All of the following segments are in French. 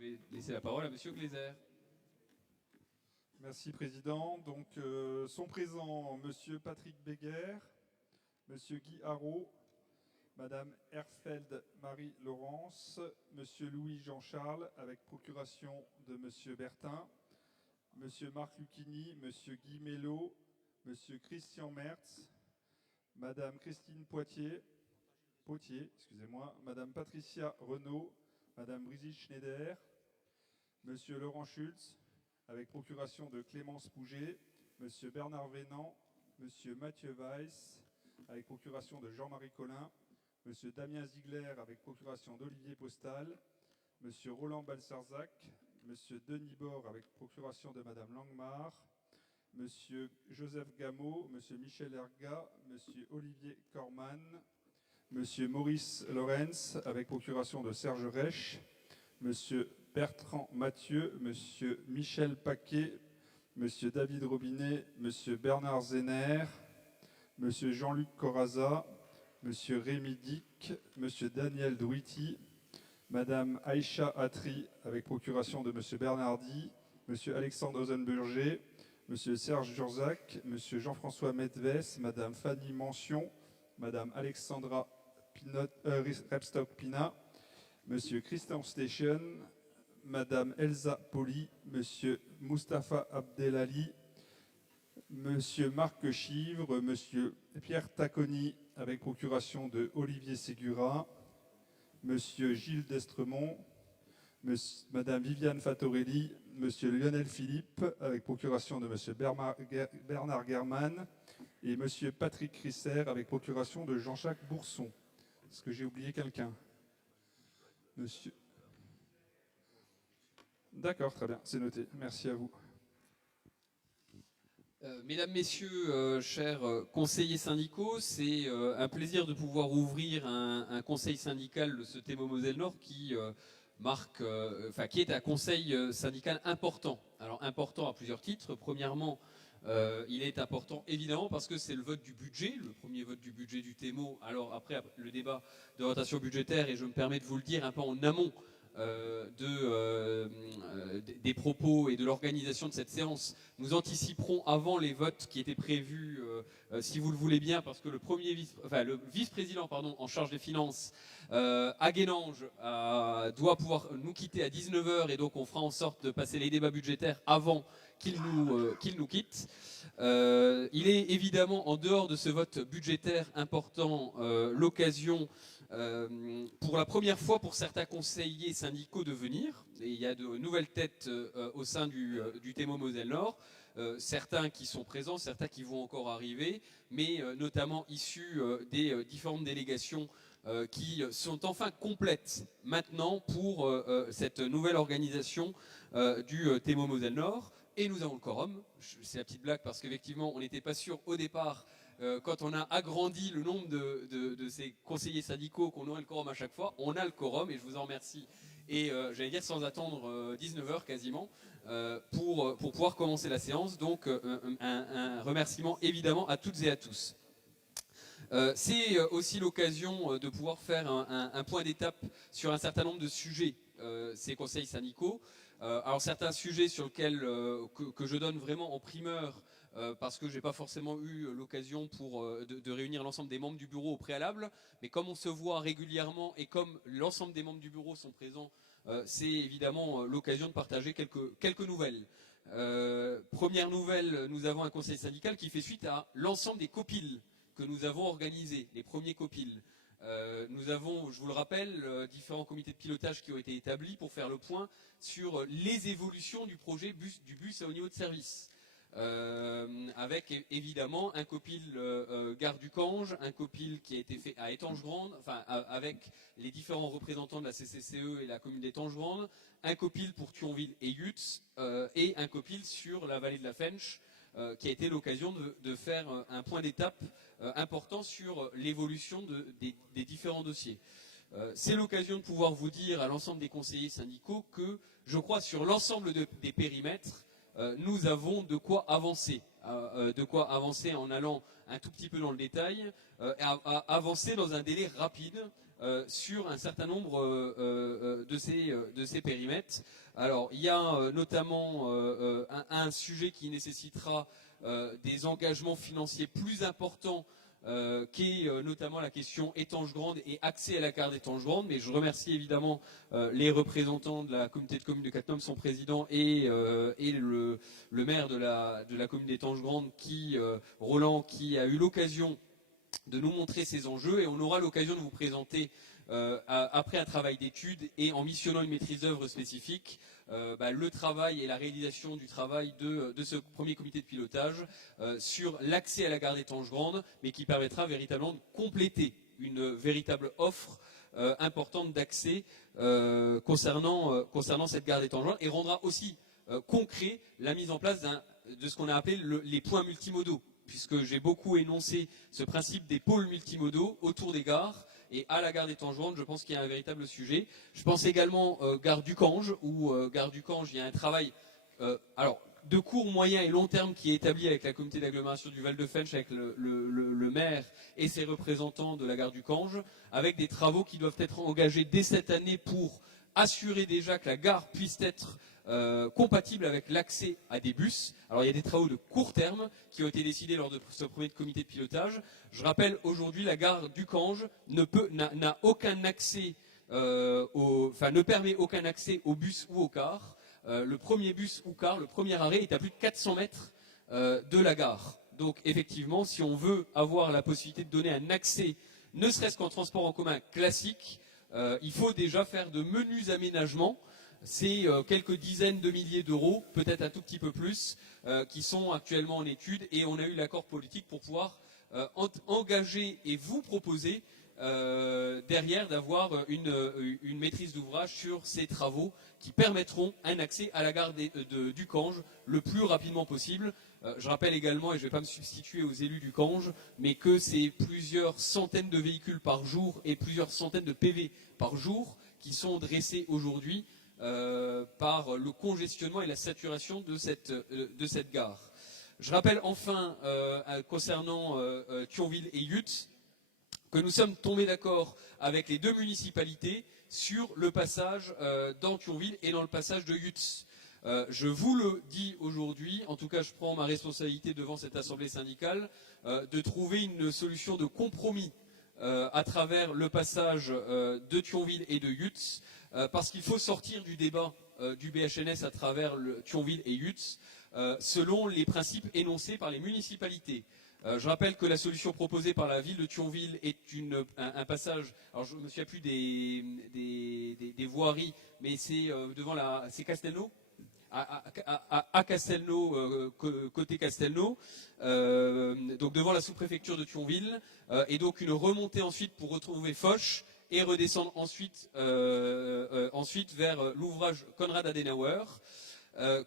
vais laisser la parole à Monsieur Glaeser. Merci Président. Donc sont présents Monsieur Patrick Béguer, Monsieur Guy Haraud, Madame Hersfeld Marie-Laurence, Monsieur Louis Jean-Charles, avec procuration de Monsieur Bertin, Monsieur Marc Lucchini, Monsieur Guy Mello, Monsieur Christian Mertz, Madame Christine Potier, excusez-moi, Madame Patricia Renaud, Madame Brigitte Schneider, Monsieur Laurent Schulz, avec procuration de Clémence Pouget, Monsieur Bernard Vénan, Monsieur Mathieu Weiss, avec procuration de Jean-Marie Collin, Monsieur Damien Ziegler, avec procuration d'Olivier Postal, Monsieur Roland Balsarzac, Monsieur Denis Bord, avec procuration de Madame Langmar, Monsieur Joseph Gameau, Monsieur Michel Erga, Monsieur Olivier Corman, Monsieur Maurice Lorenz, avec procuration de Serge Reich, Monsieur Bertrand Mathieu, Monsieur Michel Paquet, Monsieur David Robinet, Monsieur Bernard Zener, Monsieur Jean-Luc Corazza, Monsieur Rémi Dick, Monsieur Daniel Druiti, Madame Aïcha Atri, avec procuration de Monsieur Bernardi, Monsieur Alexandre Ozenburger, Monsieur Serge Jurzac, Monsieur Jean-François Medves, Madame Fanny Mention, Madame Alexandra Repstock-Pina, Monsieur Christian Station, Madame Elsa Poli, Monsieur Mustapha Abdelali, Monsieur Marc Chivre, Monsieur Pierre Tacconi, avec procuration de Olivier Ségura, Monsieur Gilles Destremont, Madame Viviane Fattorelli, Monsieur Lionel Philippe, avec procuration de Monsieur Bernard German, et Monsieur Patrick Crisser, avec procuration de Jean-Jacques Bourson. Est-ce que j'ai oublié quelqu'un? Monsieur. D'accord, très bien, c'est noté. Merci à vous. Mesdames, Messieurs, chers conseillers syndicaux, c'est un plaisir de pouvoir ouvrir un conseil syndical de ce Thémo Moselle-Nord qui qui est un conseil syndical important. Alors important à plusieurs titres. Premièrement, il est important évidemment parce que c'est le vote du budget, le premier vote du budget du Thémo. Alors après le débat d'orientation budgétaire, et je me permets de vous le dire un peu en amont des propos et de l'organisation de cette séance, nous anticiperons avant les votes qui étaient prévus, si vous le voulez bien, parce que le vice-président en charge des finances, Aguenange, doit pouvoir nous quitter à 19h, et donc on fera en sorte de passer les débats budgétaires avant qu'il nous quitte. Il est évidemment, en dehors de ce vote budgétaire important, l'occasion pour la première fois pour certains conseillers syndicaux de venir. Et il y a de nouvelles têtes au sein du Thémo Moselle-Nord, certains qui sont présents, certains qui vont encore arriver, mais notamment issus des différentes délégations qui sont enfin complètes maintenant pour cette nouvelle organisation du Thémo Moselle-Nord. Et nous avons le quorum. C'est la petite blague parce qu'effectivement on n'était pas sûr au départ, quand on a agrandi le nombre de ces conseillers syndicaux, qu'on aurait le quorum à chaque fois. On a le quorum et je vous en remercie. Et j'allais dire sans attendre 19h quasiment, pour pouvoir commencer la séance. Donc un remerciement évidemment à toutes et à tous. C'est aussi l'occasion de pouvoir faire un point d'étape sur un certain nombre de sujets, ces conseils syndicaux. Alors certains sujets sur lesquels que je donne vraiment en primeur, parce que je n'ai pas forcément eu l'occasion de réunir l'ensemble des membres du bureau au préalable, mais comme on se voit régulièrement et comme l'ensemble des membres du bureau sont présents, c'est évidemment l'occasion de partager quelques nouvelles. Première nouvelle, nous avons un conseil syndical qui fait suite à l'ensemble des copiles que nous avons organisés, les premiers copiles. Nous avons, je vous le rappelle, différents comités de pilotage qui ont été établis pour faire le point sur les évolutions du projet du bus à haut niveau de service. Avec évidemment un copil Gare du Cange, un copil qui a été fait à Étanges-Grande, enfin avec les différents représentants de la CCCE et la commune d'Étanges-Grande, un copil pour Thionville et Yutz, et un copil sur la vallée de la Fensch, qui a été l'occasion de faire un point d'étape important sur l'évolution des différents dossiers. C'est l'occasion de pouvoir vous dire à l'ensemble des conseillers syndicaux que, je crois, sur l'ensemble des périmètres, nous avons de quoi avancer en allant un tout petit peu dans le détail, avancer dans un délai rapide, sur un certain nombre de ces périmètres. Alors, il y a notamment un sujet qui nécessitera des engagements financiers plus importants, qui est notamment la question Étanges-Grandes et accès à la gare d'Étanges-Grandes. Mais je remercie évidemment les représentants de la communauté de communes de Cattenom, son président, et le maire de la commune d'Étanges-Grandes, Roland, qui a eu l'occasion de nous montrer ces enjeux, et on aura l'occasion de vous présenter après un travail d'étude et en missionnant une maîtrise d'œuvre spécifique, le travail et la réalisation du travail de ce premier comité de pilotage sur l'accès à la gare d'Étanges-Grandes, mais qui permettra véritablement de compléter une véritable offre importante d'accès concernant cette gare d'Étanges-Grandes, et rendra aussi concret la mise en place de ce qu'on a appelé les points multimodaux, puisque j'ai beaucoup énoncé ce principe des pôles multimodaux autour des gares. Et à la gare d'Étanges-Grandes, je pense qu'il y a un véritable sujet. Je pense également gare du Cange, où gare du Cange, il y a un travail de court, moyen et long terme qui est établi avec la communauté d'agglomération du Val-de-Fensch, avec le maire et ses représentants de la gare du Cange, avec des travaux qui doivent être engagés dès cette année pour assurer déjà que la gare puisse être compatible avec l'accès à des bus. Alors il y a des travaux de court terme qui ont été décidés lors de ce premier comité de pilotage. Je rappelle, aujourd'hui, la gare du Cange n'a aucun accès, ne permet aucun accès aux bus ou aux cars. Le premier bus ou car, le premier arrêt est à plus de 400 mètres de la gare. Donc effectivement, si on veut avoir la possibilité de donner un accès, ne serait-ce qu'en transport en commun classique, il faut déjà faire de menus aménagements. C'est quelques dizaines de milliers d'euros, peut-être un tout petit peu plus, qui sont actuellement en étude, et on a eu l'accord politique pour pouvoir engager et vous proposer derrière d'avoir une maîtrise d'ouvrage sur ces travaux qui permettront un accès à la gare du Cange le plus rapidement possible. Je rappelle également, et je ne vais pas me substituer aux élus du Cange, mais que c'est plusieurs centaines de véhicules par jour et plusieurs centaines de PV par jour qui sont dressés aujourd'hui par le congestionnement et la saturation de cette gare. Je rappelle enfin, concernant Thionville et Yutz, que nous sommes tombés d'accord avec les deux municipalités sur le passage dans Thionville et dans le passage de Yutz. Je vous le dis aujourd'hui, en tout cas je prends ma responsabilité devant cette assemblée syndicale, de trouver une solution de compromis à travers le passage de Thionville et de Yutz, parce qu'il faut sortir du débat du BHNS à travers Thionville et Yutz, selon les principes énoncés par les municipalités. Je rappelle que la solution proposée par la ville de Thionville est un passage, alors je me souviens plus des voiries, mais c'est c'est Castelnau, à Castelnau, côté Castelnau, donc devant la sous-préfecture de Thionville, et donc une remontée ensuite pour retrouver Foch et redescendre ensuite vers l'ouvrage Konrad Adenauer.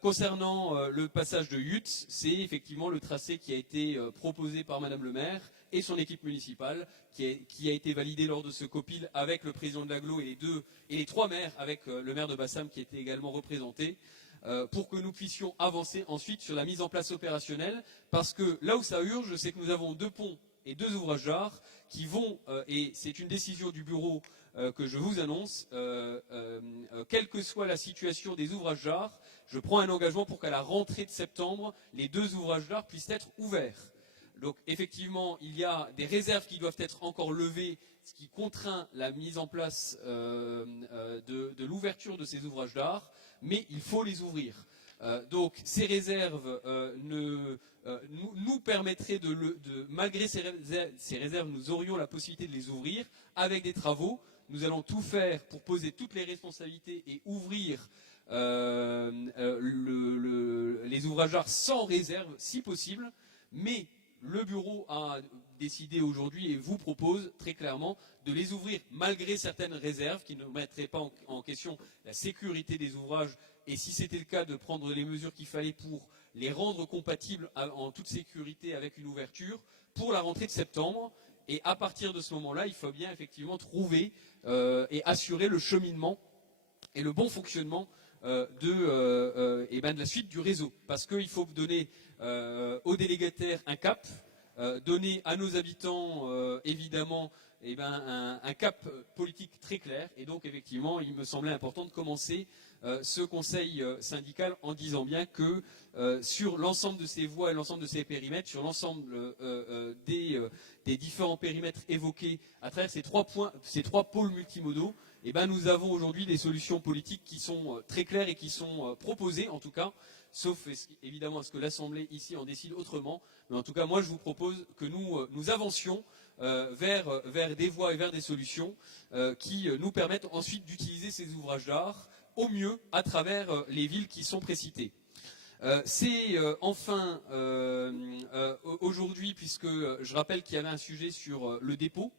Concernant le passage de Yutz, c'est effectivement le tracé qui a été proposé par Madame le maire et son équipe municipale, qui a été validé lors de ce COPIL avec le président de l'agglo et les trois maires, avec le maire de Bassam qui était également représenté, pour que nous puissions avancer ensuite sur la mise en place opérationnelle, parce que là où ça urge, je sais que nous avons 2 ponts et 2 ouvrages d'art qui vont, et c'est une décision du bureau que je vous annonce, quelle que soit la situation des ouvrages d'art, je prends un engagement pour qu'à la rentrée de septembre, les 2 ouvrages d'art puissent être ouverts. Donc effectivement, il y a des réserves qui doivent être encore levées, ce qui contraint la mise en place de l'ouverture de ces ouvrages d'art, mais il faut les ouvrir. Donc ces réserves nous permettraient malgré ces réserves, nous aurions la possibilité de les ouvrir avec des travaux. Nous allons tout faire pour poser toutes les responsabilités et ouvrir les ouvrages d'art sans réserve si possible, mais le bureau a décidé aujourd'hui et vous propose très clairement de les ouvrir malgré certaines réserves qui ne mettraient pas en question la sécurité des ouvrages, et si c'était le cas de prendre les mesures qu'il fallait pour les rendre compatibles en toute sécurité avec une ouverture pour la rentrée de septembre. Et à partir de ce moment-là, il faut bien effectivement trouver et assurer le cheminement et le bon fonctionnement de la suite du réseau. Parce qu'il faut donner aux délégataires un cap, donner à nos habitants évidemment eh ben, un cap politique très clair. Et donc, effectivement, il me semblait important de commencer ce conseil syndical en disant bien que sur l'ensemble de ces voies et l'ensemble de ces périmètres, sur l'ensemble des différents périmètres évoqués à travers ces trois pôles multimodaux, eh ben, nous avons aujourd'hui des solutions politiques qui sont très claires et qui sont proposées, en tout cas, sauf évidemment à ce que l'Assemblée ici en décide autrement. Mais en tout cas, moi, je vous propose que nous avancions vers des voies et vers des solutions qui nous permettent ensuite d'utiliser ces ouvrages d'art au mieux à travers les villes qui sont précitées. C'est enfin aujourd'hui, puisque je rappelle qu'il y avait un sujet sur le dépôt,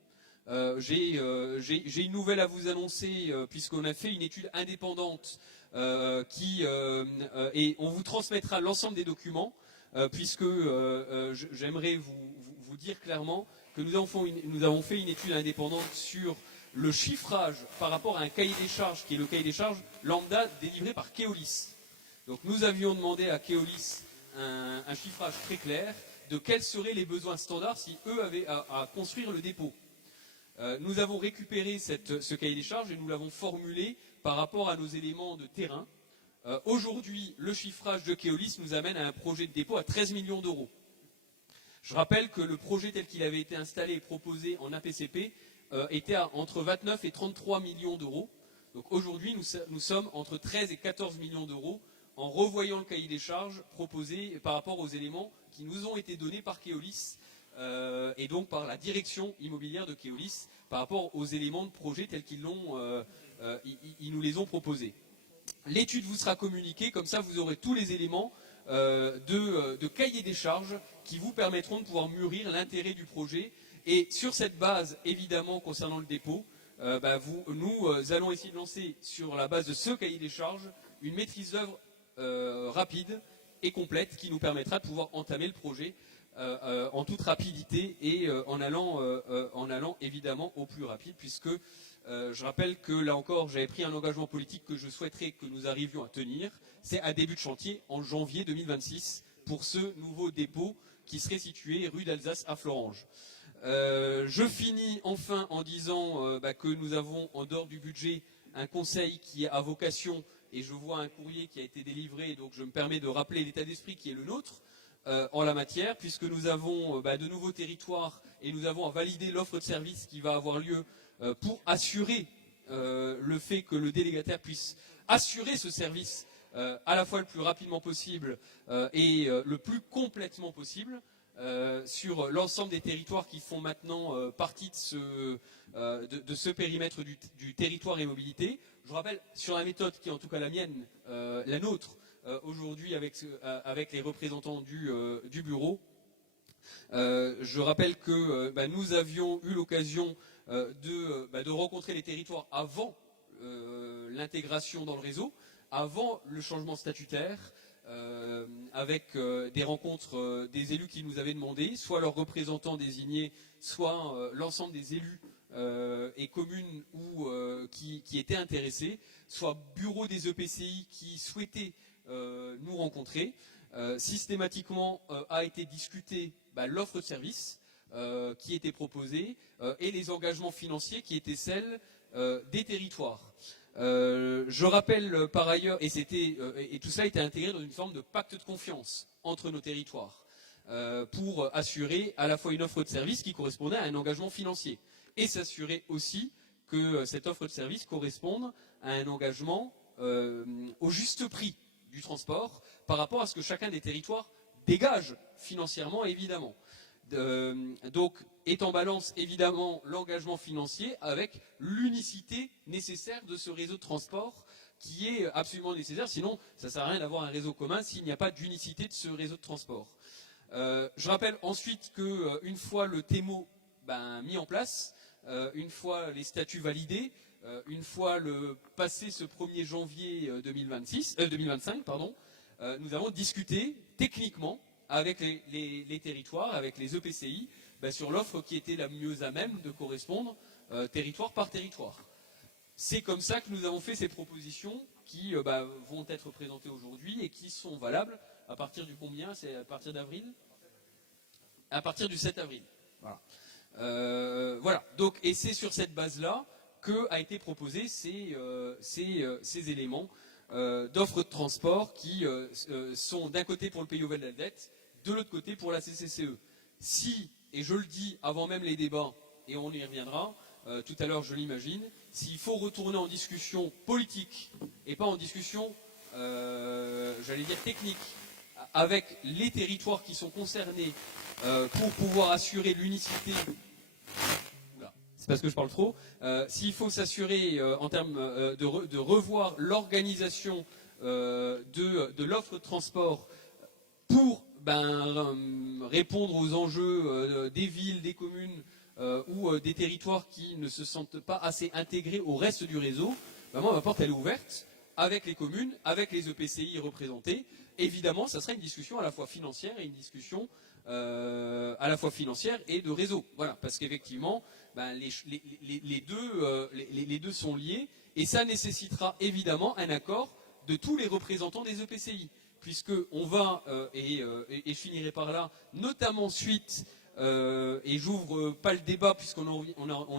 j'ai une nouvelle à vous annoncer, puisqu'on a fait une étude indépendante et on vous transmettra l'ensemble des documents, puisque j'aimerais vous dire clairement que nous avons fait une étude indépendante sur le chiffrage par rapport à un cahier des charges, qui est le cahier des charges lambda délivré par Keolis. Donc nous avions demandé à Keolis un chiffrage très clair de quels seraient les besoins standards si eux avaient à construire le dépôt. Nous avons récupéré ce cahier des charges et nous l'avons formulé par rapport à nos éléments de terrain. Aujourd'hui, le chiffrage de Keolis nous amène à un projet de dépôt à 13 millions d'euros. Je rappelle que le projet tel qu'il avait été installé et proposé en APCP était entre 29 et 33 millions d'euros. Donc aujourd'hui, nous sommes entre 13 et 14 millions d'euros en revoyant le cahier des charges proposé par rapport aux éléments qui nous ont été donnés par Keolis et donc par la direction immobilière de Keolis par rapport aux éléments de projet tels qu'ils ils nous les ont proposés. L'étude vous sera communiquée, comme ça vous aurez tous les éléments de cahier des charges qui vous permettront de pouvoir mûrir l'intérêt du projet. Et sur cette base, évidemment, concernant le dépôt, nous allons essayer de lancer, sur la base de ce cahier des charges, une maîtrise d'œuvre rapide et complète qui nous permettra de pouvoir entamer le projet en toute rapidité et en allant évidemment au plus rapide, puisque je rappelle que là encore, j'avais pris un engagement politique que je souhaiterais que nous arrivions à tenir. C'est un début de chantier en janvier 2026 pour ce nouveau dépôt qui serait situé rue d'Alsace à Florange. Je finis enfin en disant que nous avons en dehors du budget un conseil qui a vocation, et je vois un courrier qui a été délivré, donc je me permets de rappeler l'état d'esprit qui est le nôtre en la matière, puisque nous avons de nouveaux territoires et nous avons à valider l'offre de service qui va avoir lieu pour assurer le fait que le délégataire puisse assurer ce service à la fois le plus rapidement possible et le plus complètement possible sur l'ensemble des territoires qui font maintenant partie de ce périmètre du territoire et mobilité. Je rappelle sur la méthode qui est en tout cas la mienne, la nôtre, aujourd'hui avec les représentants du bureau. Je rappelle que nous avions eu l'occasion de rencontrer les territoires avant l'intégration dans le réseau, avant le changement statutaire, avec des rencontres des élus qui nous avaient demandé, soit leurs représentants désignés, soit l'ensemble des élus et communes qui étaient intéressés, soit bureaux des EPCI qui souhaitaient nous rencontrer. Systématiquement a été discutée l'offre de service qui était proposée et les engagements financiers qui étaient celles des territoires. Je rappelle par ailleurs, et tout ça a été intégré dans une forme de pacte de confiance entre nos territoires pour assurer à la fois une offre de service qui correspondait à un engagement financier et s'assurer aussi que cette offre de service corresponde à un engagement au juste prix du transport par rapport à ce que chacun des territoires dégage financièrement, évidemment. Donc est en balance évidemment l'engagement financier avec l'unicité nécessaire de ce réseau de transport qui est absolument nécessaire, sinon ça ne sert à rien d'avoir un réseau commun s'il n'y a pas d'unicité de ce réseau de transport. Je rappelle ensuite qu'une fois le TEMO mis en place, une fois les statuts validés, une fois passé ce 1er janvier 2025, nous avons discuté techniquement avec les territoires, avec les EPCI, sur l'offre qui était la mieux à même de correspondre territoire par territoire. C'est comme ça que nous avons fait ces propositions qui vont être présentées aujourd'hui et qui sont valables à partir du combien? C'est à partir d'avril? À partir du 7 avril. Voilà. Voilà. Donc, et c'est sur cette base-là que a été proposé ces éléments d'offres de transport qui sont d'un côté pour le pays au de la dette, de l'autre côté pour la CCCE. Si, et je le dis avant même les débats, et on y reviendra tout à l'heure, je l'imagine, s'il faut retourner en discussion politique et pas en discussion, j'allais dire technique, avec les territoires qui sont concernés pour pouvoir assurer l'unicité. C'est parce que je parle trop. S'il faut s'assurer en termes de revoir l'organisation de l'offre de transport pour répondre aux enjeux des villes, des communes ou des territoires qui ne se sentent pas assez intégrés au reste du réseau, moi ma porte elle est ouverte avec les communes, avec les EPCI représentés. Évidemment, ça sera une discussion à la fois financière et une discussion à la fois financière et de réseau. Voilà, parce qu'effectivement, les deux sont liés et ça nécessitera évidemment un accord de tous les représentants des EPCI, puisque on va et je finirai par là, notamment suite et j'ouvre pas le débat puisqu'on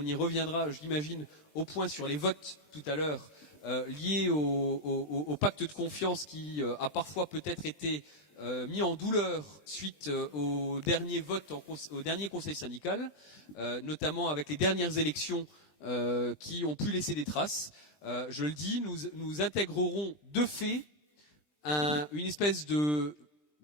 y reviendra, je l'imagine, au point sur les votes tout à l'heure liés au pacte de confiance qui a parfois peut-être été mis en douleur suite au dernier vote, au dernier conseil syndical, notamment avec les dernières élections qui ont pu laisser des traces. Je le dis, nous intégrerons de fait une espèce de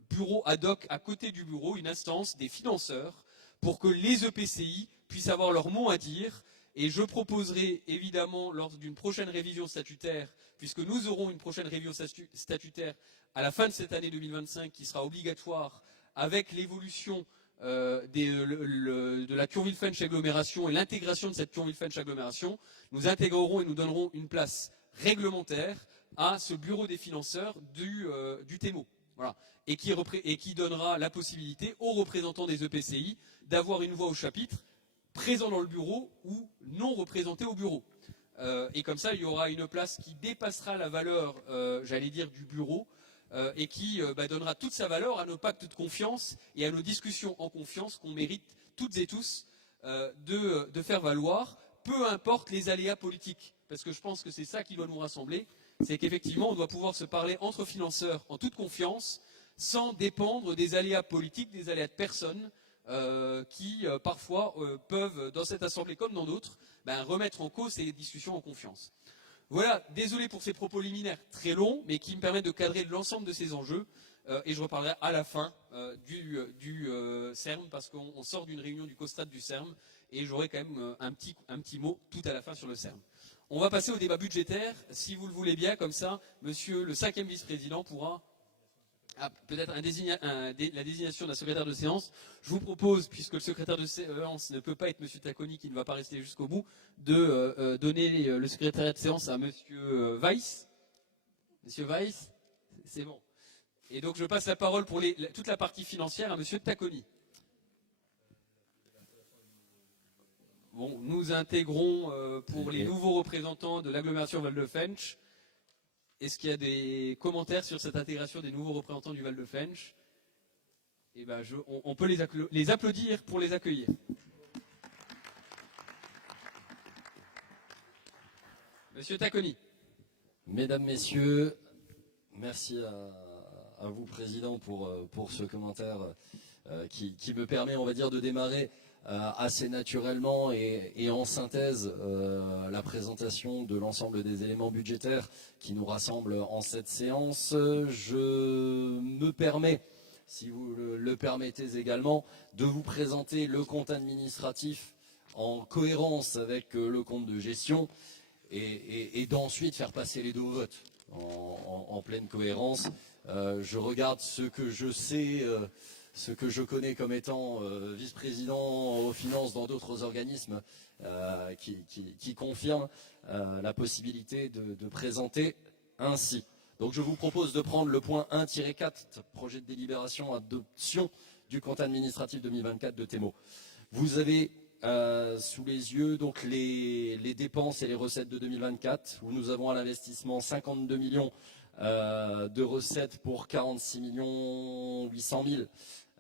bureau ad hoc à côté du bureau, une instance des financeurs, pour que les EPCI puissent avoir leur mot à dire. Et je proposerai évidemment lors d'une prochaine révision statutaire, puisque nous aurons une prochaine révision statutaire à la fin de cette année 2025 qui sera obligatoire avec l'évolution de la Thionville-Fench agglomération et l'intégration de cette Thionville-Fench agglomération, nous intégrerons et nous donnerons une place réglementaire à ce bureau des financeurs du TEMO. Voilà. Et qui donnera la possibilité aux représentants des EPCI d'avoir une voix au chapitre, présent dans le bureau ou non représenté au bureau. Et comme ça, il y aura une place qui dépassera la valeur, j'allais dire, du bureau, et qui donnera toute sa valeur à nos pactes de confiance et à nos discussions en confiance qu'on mérite toutes et tous de faire valoir, peu importe les aléas politiques. Parce que je pense que c'est ça qui doit nous rassembler, c'est qu'effectivement, on doit pouvoir se parler entre financeurs en toute confiance, sans dépendre des aléas politiques, des aléas de personnes, qui parfois peuvent, dans cette assemblée comme dans d'autres, remettre en cause ces discussions en confiance. Voilà, désolé pour ces propos liminaires très longs, mais qui me permettent de cadrer l'ensemble de ces enjeux, et je reparlerai à la fin du CERM, parce qu'on sort d'une réunion du COSTAT du CERM, et j'aurai quand même un petit mot tout à la fin sur le CERM. On va passer au débat budgétaire, si vous le voulez bien, comme ça, monsieur le 5e vice-président pourra peut-être la désignation d'un secrétaire de séance. Je vous propose, puisque le secrétaire de séance ne peut pas être M. Tacconi, qui ne va pas rester jusqu'au bout, de donner le secrétariat de séance à M. Weiss. M. Weiss, c'est bon. Et donc je passe la parole pour toute la partie financière à M. Tacconi. Bon, nous intégrons pour les nouveaux représentants de l'agglomération Val-de-Fench. Est-ce qu'il y a des commentaires sur cette intégration des nouveaux représentants du Val-de-Fench? On peut les applaudir pour les accueillir. Monsieur Tacconi. Mesdames, Messieurs, merci à vous, Président, pour ce commentaire qui me permet, on va dire, de démarrer assez naturellement et en synthèse la présentation de l'ensemble des éléments budgétaires qui nous rassemblent en cette séance. Je me permets, si vous le permettez également, de vous présenter le compte administratif en cohérence avec le compte de gestion et d'ensuite faire passer les deux au vote en pleine cohérence. Je regarde ce que je sais, ce que je connais comme étant vice-président aux finances dans d'autres organismes qui confirment la possibilité de présenter ainsi. Donc je vous propose de prendre le point 1-4, projet de délibération adoption du compte administratif 2024 de TEMO. Vous avez sous les yeux donc les dépenses et les recettes de 2024, où nous avons à l'investissement 52 millions de recettes pour 46 800 000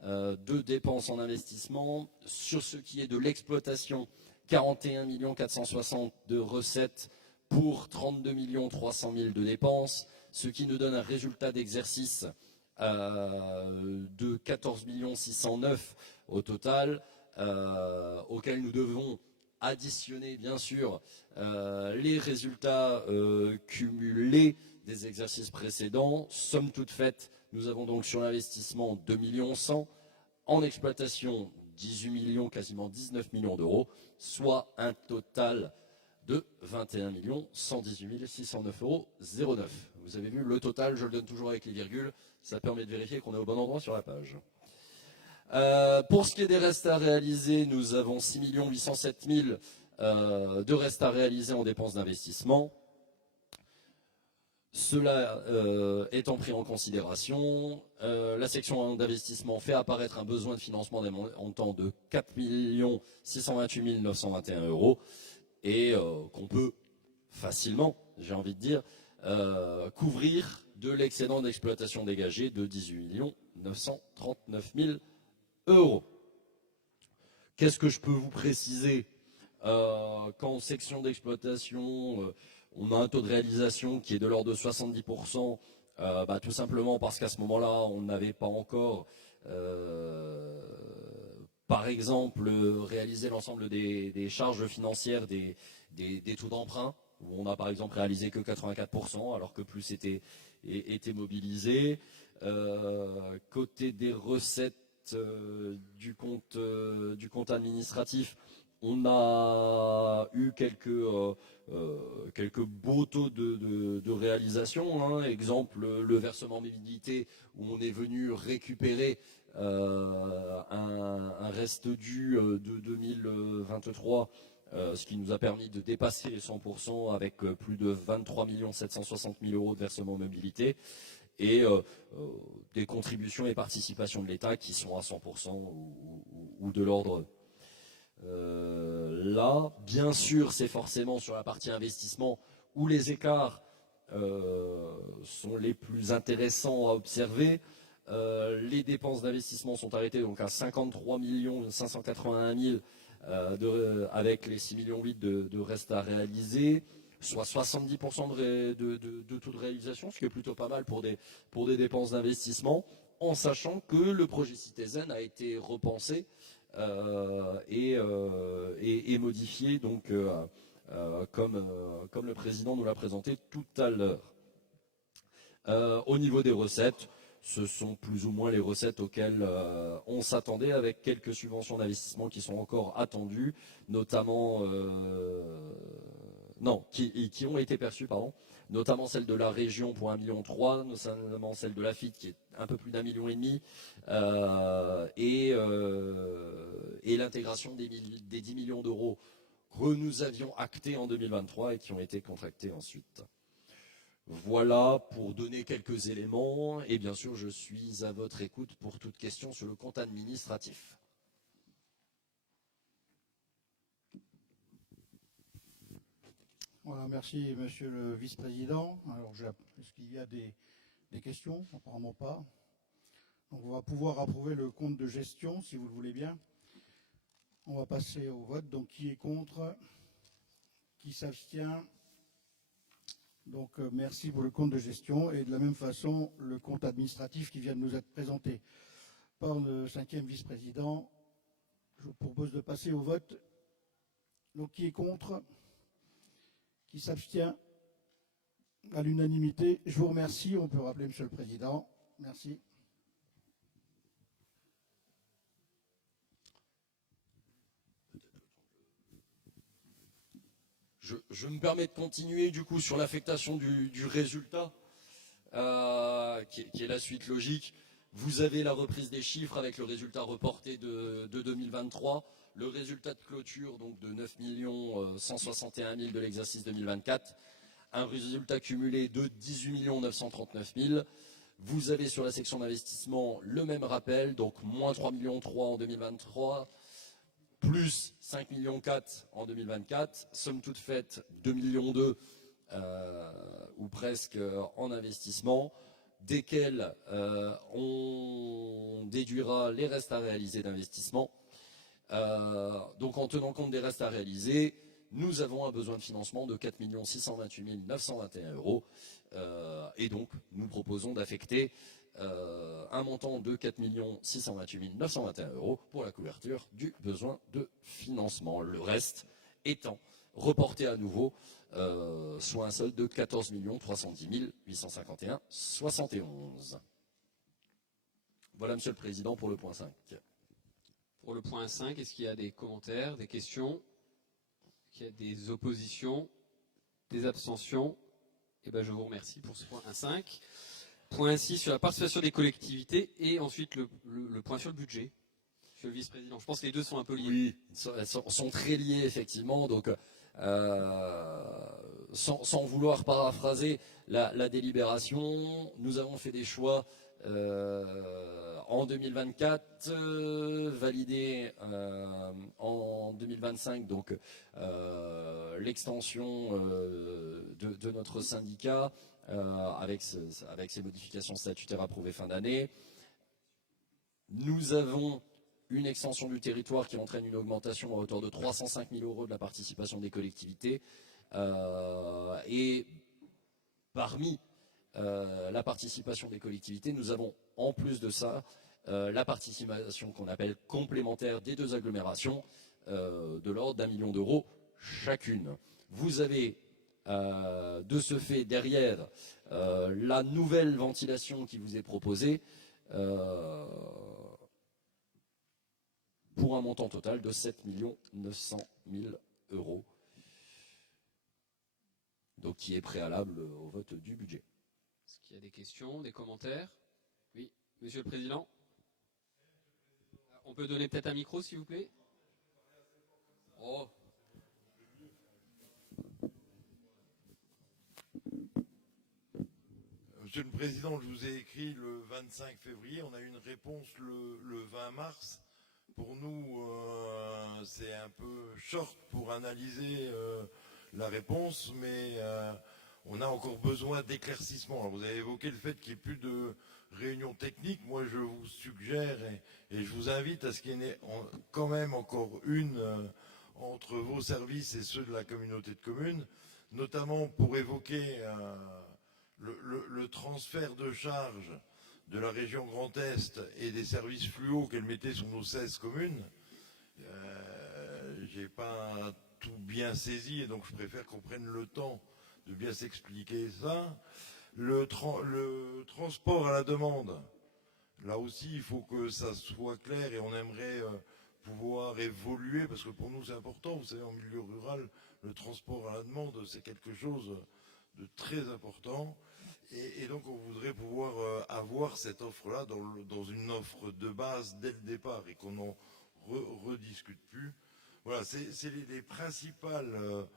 de dépenses en investissement. Sur ce qui est de l'exploitation, 41 460 000 de recettes pour 32 300 000 de dépenses, ce qui nous donne un résultat d'exercice de 14 609 000 au total, auquel nous devons additionner bien sûr les résultats cumulés des exercices précédents. Somme toute faite, nous avons donc sur l'investissement 2 100 000, en exploitation 18 millions, quasiment 19 millions d'euros, soit un total de 21 118 609,09 euros. Vous avez vu, le total, je le donne toujours avec les virgules, ça permet de vérifier qu'on est au bon endroit sur la page. Pour ce qui est des restes à réaliser, nous avons 6 807 000 de restes à réaliser en dépenses d'investissement. Cela étant pris en considération, la section d'investissement fait apparaître un besoin de financement des montants de 4 628 921 euros et qu'on peut facilement, j'ai envie de dire, couvrir de l'excédent d'exploitation dégagé de 18 939 000 euros. Qu'est-ce que je peux vous préciser qu'en section d'exploitation, on a un taux de réalisation qui est de l'ordre de 70%, tout simplement parce qu'à ce moment-là, on n'avait pas encore, par exemple, réalisé l'ensemble des charges financières des taux d'emprunt, où on a par exemple réalisé que 84%, alors que plus était mobilisé. Côté des recettes du compte administratif, on a eu quelques beaux taux de réalisation. Hein. Exemple, le versement mobilité, où on est venu récupérer un reste dû de 2023, ce qui nous a permis de dépasser les 100% avec plus de 23 760 000 euros de versement mobilité. Et des contributions et participations de l'État qui sont à 100% ou de l'ordre. Là, bien sûr, c'est forcément sur la partie investissement où les écarts sont les plus intéressants à observer. Les dépenses d'investissement sont arrêtées donc à 53 581 000 avec les 6,8 millions de restes à réaliser, soit 70% de taux de réalisation, ce qui est plutôt pas mal pour des dépenses d'investissement, en sachant que le projet Citizen a été repensé et modifié donc, comme le président nous l'a présenté tout à l'heure. Au niveau des recettes, ce sont plus ou moins les recettes auxquelles on s'attendait, avec quelques subventions d'investissement qui sont encore attendues, notamment qui ont été perçues, pardon, notamment celle de la région pour 1,3 million, notamment celle de la FIT qui est un peu plus d'1,5 million, et l'intégration des 10 millions d'euros que nous avions actés en 2023 et qui ont été contractés ensuite. Voilà pour donner quelques éléments, et bien sûr je suis à votre écoute pour toute question sur le compte administratif. Voilà, merci Monsieur le Vice-président. Alors, est-ce qu'il y a des questions? Apparemment pas. Donc, on va pouvoir approuver le compte de gestion, si vous le voulez bien. On va passer au vote. Donc, qui est contre? Qui s'abstient? Donc, merci pour le compte de gestion. Et de la même façon, le compte administratif qui vient de nous être présenté par le 5e vice-président. Je vous propose de passer au vote. Donc, qui est contre? Qui s'abstient? À l'unanimité. Je vous remercie. On peut rappeler Monsieur le Président. Merci. Je me permets de continuer du coup sur l'affectation du résultat, qui est la suite logique. Vous avez la reprise des chiffres avec le résultat reporté de 2023, le résultat de clôture donc de 9 161 000 de l'exercice 2024, un résultat cumulé de 18 939 000. Vous avez sur la section d'investissement le même rappel, donc moins 3,3 millions en 2023, plus 5,4 millions en 2024, somme toute faite 2,2 millions ou presque en investissement. desquels on déduira les restes à réaliser d'investissement. Donc en tenant compte des restes à réaliser, nous avons un besoin de financement de 4 628 921 €. Et donc nous proposons d'affecter un montant de 4 628 921 € pour la couverture du besoin de financement. Le reste étant reporté à nouveau, soit un solde de 14 310 851,71 €. Voilà, Monsieur le Président, pour le point 5. Pour le point 5, est-ce qu'il y a des commentaires, des questions? Est-ce qu'il y a des oppositions, des abstentions? Eh bien, je vous remercie pour ce point 5. Point 6 sur la participation des collectivités et ensuite le point sur le budget. Monsieur le vice-président, je pense que les deux sont un peu liés. Oui, elles sont très liées, effectivement. Donc, sans vouloir paraphraser la délibération, nous avons fait des choix en 2024, validés en 2025, donc l'extension de notre syndicat avec ces modifications statutaires approuvées fin d'année. Nous avons une extension du territoire qui entraîne une augmentation à hauteur de 305 000 € de la participation des collectivités. Et parmi la participation des collectivités, nous avons en plus de ça la participation qu'on appelle complémentaire des deux agglomérations de l'ordre d'1 million € chacune. Vous avez de ce fait derrière la nouvelle ventilation qui vous est proposée pour un montant total de 7 900 000 €. Donc qui est préalable au vote du budget. Est-ce qu'il y a des questions, des commentaires? Oui, Monsieur le Président. On peut donner peut-être un micro, s'il vous plaît? Oh. Monsieur le Président, je vous ai écrit le 25 février, on a eu une réponse le 20 mars. Pour nous, c'est un peu short pour analyser la réponse, mais on a encore besoin d'éclaircissement. Vous avez évoqué le fait qu'il n'y ait plus de réunion technique. Moi, je vous suggère et je vous invite à ce qu'il y en ait quand même encore une entre vos services et ceux de la communauté de communes, notamment pour évoquer le transfert de charges de la région Grand Est et des services fluo qu'elle mettait sur nos 16 communes. J'ai pas tout bien saisi et donc je préfère qu'on prenne le temps de bien s'expliquer ça. Le transport à la demande, là aussi il faut que ça soit clair et on aimerait pouvoir évoluer parce que pour nous c'est important. Vous savez, en milieu rural, le transport à la demande c'est quelque chose de très important et donc on voudrait pouvoir avoir cette offre-là dans une offre de base dès le départ et qu'on n'en rediscute plus. Voilà, c'est les principales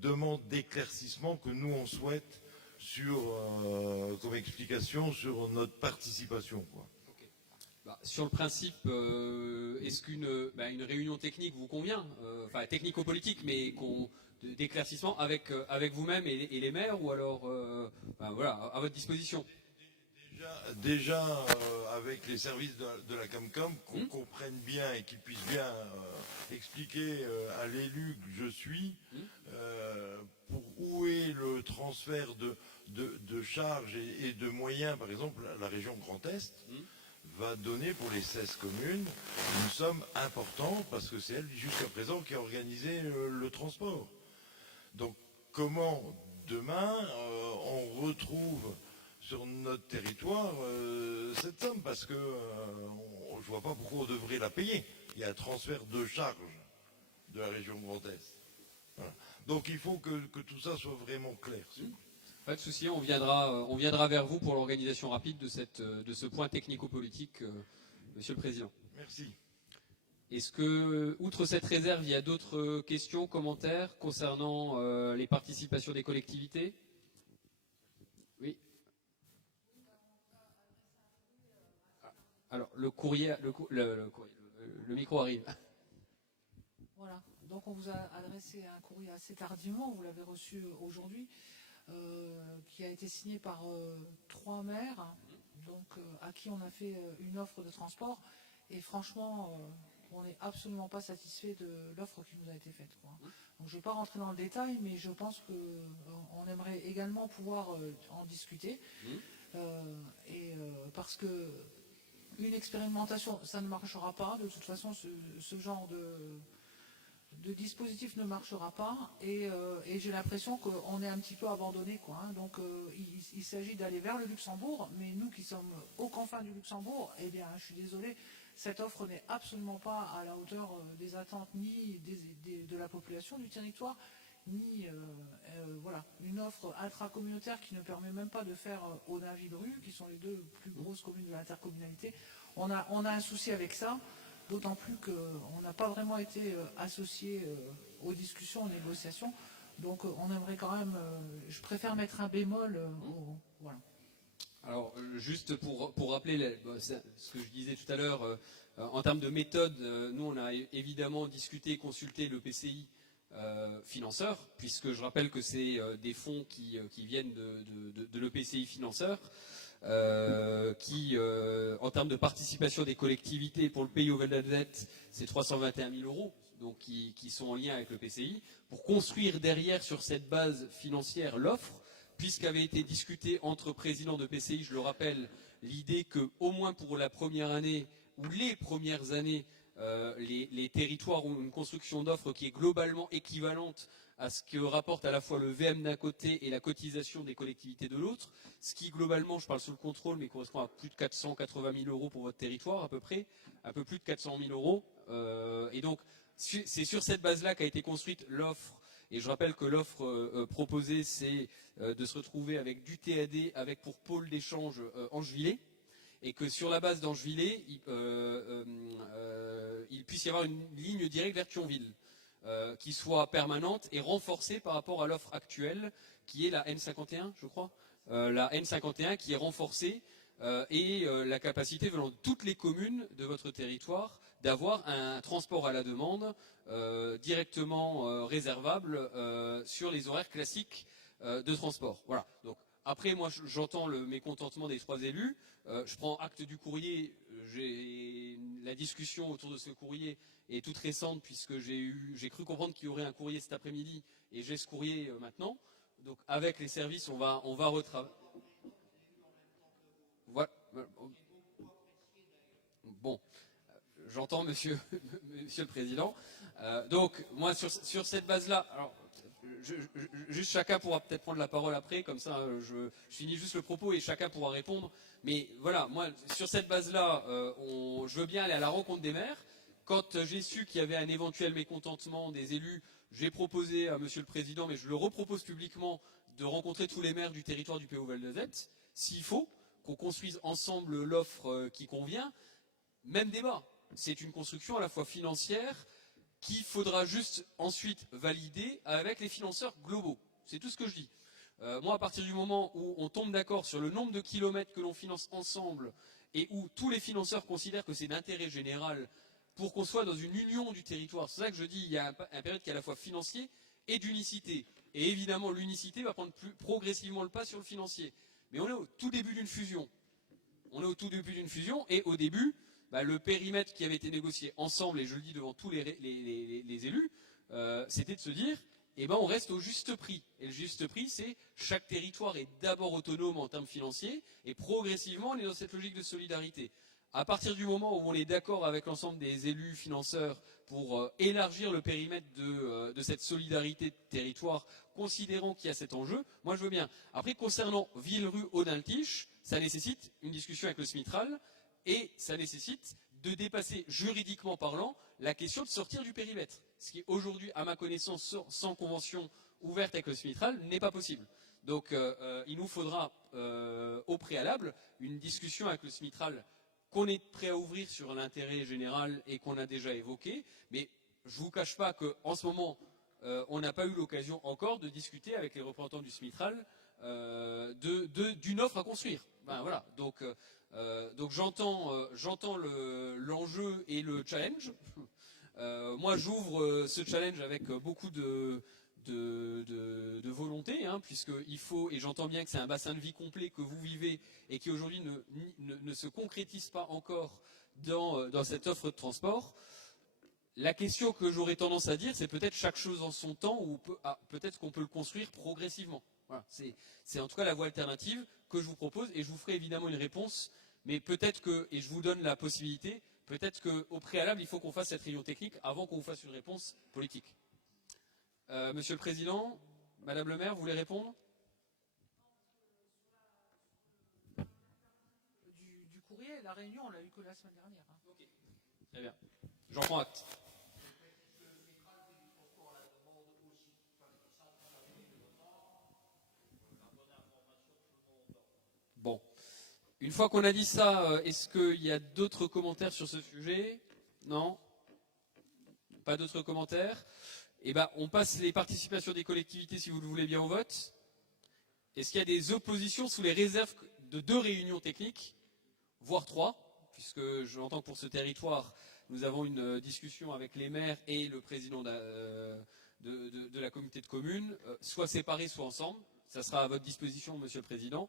demandes d'éclaircissement que nous on souhaite comme explication sur notre participation, quoi. Okay. Sur le principe, est-ce qu'une réunion technique vous convient, enfin technico-politique, mais d'éclaircissement avec vous-même et les maires, ou alors voilà, à votre disposition? Déjà avec les services de la Camcom, qu'on comprenne bien et qu'ils puissent bien expliquer à l'élu que je suis pour où est le transfert de charges et de moyens. Par exemple, la région Grand Est va donner pour les 16 communes une somme importante parce que c'est elle jusqu'à présent qui a organisé le transport. Donc comment demain on retrouve sur notre territoire cette somme, parce que je ne vois pas pourquoi on devrait la payer. Il y a un transfert de charge de la région Grand Est. Voilà. Donc il faut que tout ça soit vraiment clair. Pas de souci, on viendra vers vous pour l'organisation rapide de ce point technico-politique, Monsieur le Président. Merci. Est-ce que, outre cette réserve, il y a d'autres questions, commentaires concernant les participations des collectivités? Oui. Alors, le micro arrive. Voilà. Donc, on vous a adressé un courrier assez tardivement. Vous l'avez reçu aujourd'hui. qui a été signé par 3 maires, donc à qui on a fait une offre de transport. Et franchement, on n'est absolument pas satisfait de l'offre qui nous a été faite, quoi. Donc je ne vais pas rentrer dans le détail, mais je pense qu'on aimerait également pouvoir en discuter. Parce que une expérimentation, ça ne marchera pas. De toute façon, ce genre de dispositif ne marchera pas. Et j'ai l'impression qu'on est un petit peu abandonné, quoi, hein. Donc il s'agit d'aller vers le Luxembourg, mais nous qui sommes aux confins du Luxembourg, eh bien, je suis désolée, cette offre n'est absolument pas à la hauteur des attentes ni de la population du territoire, ni voilà, une offre intracommunautaire qui ne permet même pas de faire Audinville-Rue, qui sont les 2 plus grosses communes de l'intercommunalité. On a un souci avec ça, d'autant plus qu'on n'a pas vraiment été associé aux discussions, aux négociations. Donc on aimerait quand même, je préfère mettre un bémol, voilà. Alors, juste pour rappeler ce que je disais tout à l'heure, en termes de méthode, nous, on a évidemment discuté et consulté le PCI financeur, puisque je rappelle que c'est des fonds qui viennent de l'EPCI financeur, qui, en termes de participation des collectivités pour le pays au Val d'Alzette, c'est 321 000 euros, donc qui sont en lien avec le PCI, pour construire derrière sur cette base financière l'offre, puisqu'avait été discuté entre présidents de PCI, je le rappelle, l'idée que au moins pour la première année ou les premières années, les territoires ont une construction d'offres qui est globalement équivalente à ce que rapporte à la fois le VM d'un côté et la cotisation des collectivités de l'autre, ce qui globalement, je parle sous le contrôle, mais correspond à plus de 480 000 euros pour votre territoire à peu près, un peu plus de 400 000 euros. Et donc, c'est sur cette base-là qu'a été construite l'offre. Et je rappelle que l'offre proposée, c'est de se retrouver avec du TAD, avec pour pôle d'échange Angevillers, et que sur la base d'Angevillers, il puisse y avoir une ligne directe vers Thionville, qui soit permanente et renforcée par rapport à l'offre actuelle, qui est la N51, je crois, la N51 qui est renforcée, et la capacité venant de toutes les communes de votre territoire d'avoir un transport à la demande directement réservable sur les horaires classiques de transport. Voilà. Donc après, moi, j'entends le mécontentement des 3 élus. Je prends acte du courrier. La discussion autour de ce courrier est toute récente puisque j'ai cru comprendre qu'il y aurait un courrier cet après-midi et j'ai ce courrier maintenant. Donc avec les services, on va retravailler. Voilà. Bon. J'entends, monsieur le Président. Donc, moi, sur cette base-là, alors, juste chacun pourra peut-être prendre la parole après, comme ça, je finis juste le propos et chacun pourra répondre. Mais voilà, moi, sur cette base-là, je veux bien aller à la rencontre des maires. Quand j'ai su qu'il y avait un éventuel mécontentement des élus, j'ai proposé à monsieur le Président, mais je le repropose publiquement, de rencontrer tous les maires du territoire du PO Val d'Alzette, s'il faut, qu'on construise ensemble l'offre qui convient. Même débat. C'est une construction à la fois financière qu'il faudra juste ensuite valider avec les financeurs globaux. C'est tout ce que je dis. Moi, à partir du moment où on tombe d'accord sur le nombre de kilomètres que l'on finance ensemble et où tous les financeurs considèrent que c'est d'intérêt général pour qu'on soit dans une union du territoire, c'est ça que je dis, il y a un période qui est à la fois financier et d'unicité. Et évidemment, l'unicité va prendre progressivement le pas sur le financier. Mais on est au tout début d'une fusion. Et au début, le périmètre qui avait été négocié ensemble, et je le dis devant tous les élus, c'était de se dire, on reste au juste prix. Et le juste prix, c'est chaque territoire est d'abord autonome en termes financiers, et progressivement, on est dans cette logique de solidarité. À partir du moment où on est d'accord avec l'ensemble des élus financeurs pour élargir le périmètre de cette solidarité de territoire, considérant qu'il y a cet enjeu, moi je veux bien. Après, concernant Ville-Rue Audintilch, ça nécessite une discussion avec le SMITRAL, et ça nécessite de dépasser, juridiquement parlant, la question de sortir du périmètre. Ce qui, aujourd'hui, à ma connaissance, sans convention ouverte avec le SMITRAL, n'est pas possible. Donc, il nous faudra, au préalable, une discussion avec le SMITRAL qu'on est prêt à ouvrir sur l'intérêt général et qu'on a déjà évoqué. Mais je ne vous cache pas qu'en ce moment, on n'a pas eu l'occasion encore de discuter avec les représentants du SMITRAL d'une offre à construire. Voilà. Donc j'entends l'enjeu et le challenge. Moi, j'ouvre ce challenge avec beaucoup de de volonté, hein, puisqu'il faut, et j'entends bien que c'est un bassin de vie complet que vous vivez et qui aujourd'hui ne se concrétise pas encore dans cette offre de transport. La question que j'aurais tendance à dire, c'est peut-être chaque chose en son temps, ou peut-être qu'on peut le construire progressivement. Voilà, c'est en tout cas la voie alternative que je vous propose, et je vous ferai évidemment une réponse, mais peut-être que, et je vous donne la possibilité, peut-être qu'au préalable, il faut qu'on fasse cette réunion technique avant qu'on vous fasse une réponse politique. Monsieur le Président, Madame le maire, vous voulez répondre? Du courrier, la réunion, on l'a eu que la semaine dernière. Hein. Ok, très bien. J'en prends acte. Bon. Une fois qu'on a dit ça, est-ce qu'il y a d'autres commentaires sur ce sujet? Non? Pas d'autres commentaires? Eh bien, on passe les participations des collectivités, si vous le voulez bien, au vote. Est-ce qu'il y a des oppositions sous les réserves de 2 réunions techniques, voire 3, puisque j'entends que pour ce territoire, nous avons une discussion avec les maires et le président de la communauté de communes, soit séparés, soit ensemble. Ça sera à votre disposition, Monsieur le Président,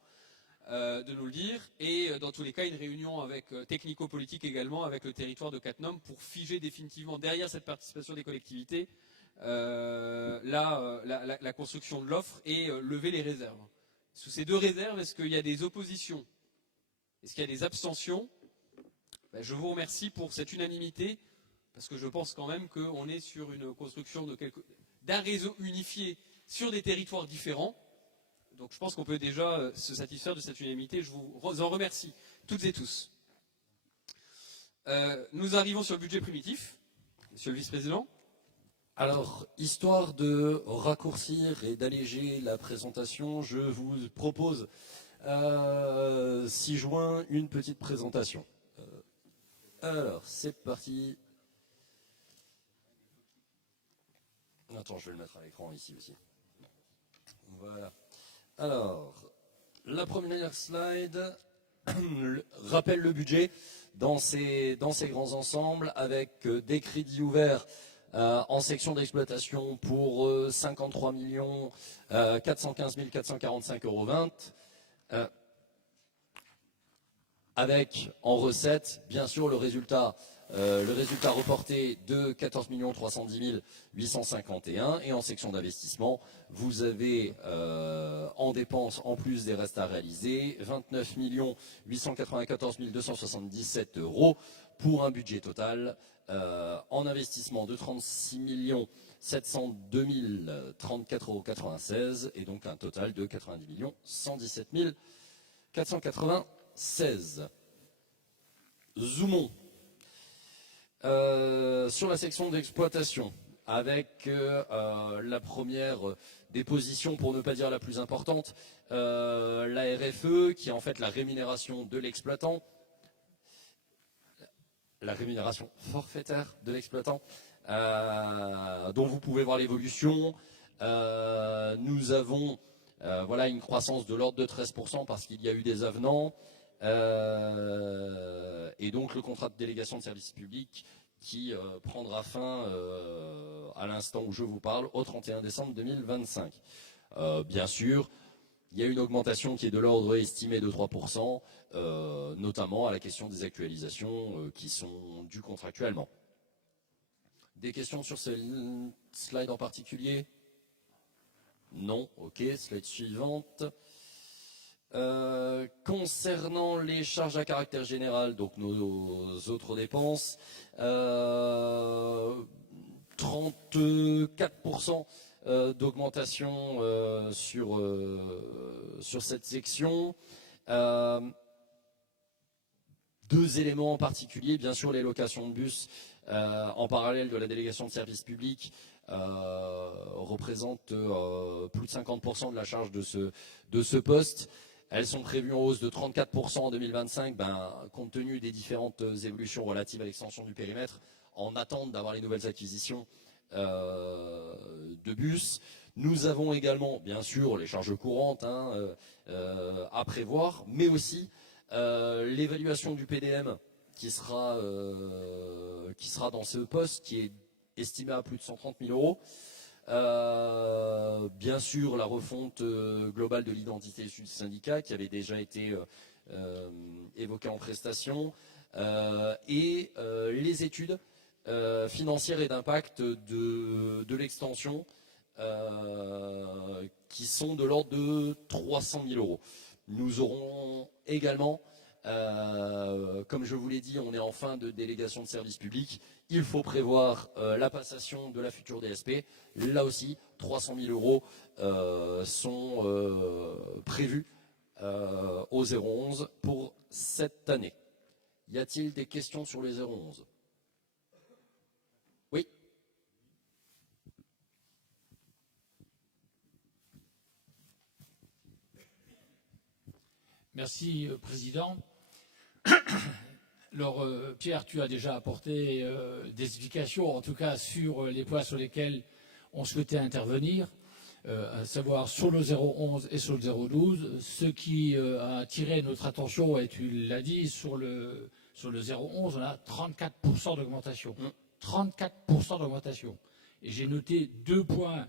de nous le dire. Et dans tous les cas, une réunion avec technico-politique également, avec le territoire de Cattenom, pour figer définitivement derrière cette participation des collectivités la construction de l'offre et lever les réserves. Sous ces 2 réserves, est-ce qu'il y a des oppositions? Est-ce qu'il y a des abstentions? Je vous remercie pour cette unanimité, parce que je pense quand même qu'on est sur une construction d'un réseau unifié sur des territoires différents. Donc je pense qu'on peut déjà se satisfaire de cette unanimité. Je vous en remercie toutes et tous. Nous arrivons sur le budget primitif. Monsieur le vice-président. Alors, histoire de raccourcir et d'alléger la présentation, je vous propose 6 juin une petite présentation. Alors, c'est parti. Attends, je vais le mettre à l'écran ici aussi. Voilà. Alors, la première slide rappelle le budget dans ses grands ensembles avec des crédits ouverts en section d'exploitation pour 53 415 445,20 €. Avec en recette, bien sûr, le résultat reporté de 14 310 851. Et en section d'investissement, vous avez en dépenses, en plus des restes à réaliser, 29 894 277 € pour un budget total en investissement de 36 702 034,96 € et donc un total de 90 117 496. Zoomons sur la section d'exploitation avec la première des positions, pour ne pas dire la plus importante, la RFE, qui est en fait la rémunération de l'exploitant, la rémunération forfaitaire de l'exploitant, dont vous pouvez voir l'évolution. Nous avons voilà une croissance de l'ordre de 13% parce qu'il y a eu des avenants. Et donc le contrat de délégation de service public qui prendra fin à l'instant où je vous parle, au 31 décembre 2025. Bien sûr, il y a une augmentation qui est de l'ordre estimé de 3%, notamment à la question des actualisations qui sont dues contractuellement. Des questions sur ce slide en particulier? Non, ok, slide suivante. Concernant les charges à caractère général, donc nos autres dépenses, 34% d'augmentation sur cette section. 2 éléments en particulier, bien sûr les locations de bus en parallèle de la délégation de service public représentent plus de 50% de la charge de ce poste. Elles sont prévues en hausse de 34% en 2025, compte tenu des différentes évolutions relatives à l'extension du périmètre, en attente d'avoir les nouvelles acquisitions de bus. Nous avons également, bien sûr, les charges courantes à prévoir, mais aussi l'évaluation du PDM qui sera dans ce poste, qui est estimé à plus de 130 000 €. Bien sûr, la refonte globale de l'identité du syndicat qui avait déjà été évoquée en prestation, et les études financières et d'impact de l'extension qui sont de l'ordre de 300 000 euros. Nous aurons également, comme je vous l'ai dit, on est en fin de délégation de service public. Il faut prévoir la passation de la future DSP. Là aussi, 300 000 euros sont prévus au 011 pour cette année. Y a-t-il des questions sur les 011 ? Oui. Merci, Président. Alors, Pierre, tu as déjà apporté des explications, en tout cas sur les points sur lesquels on souhaitait intervenir, à savoir sur le 011 et sur le 012. Ce qui a attiré notre attention, et tu l'as dit, sur le 011, on a 34% d'augmentation. 34% d'augmentation. Et j'ai noté 2 points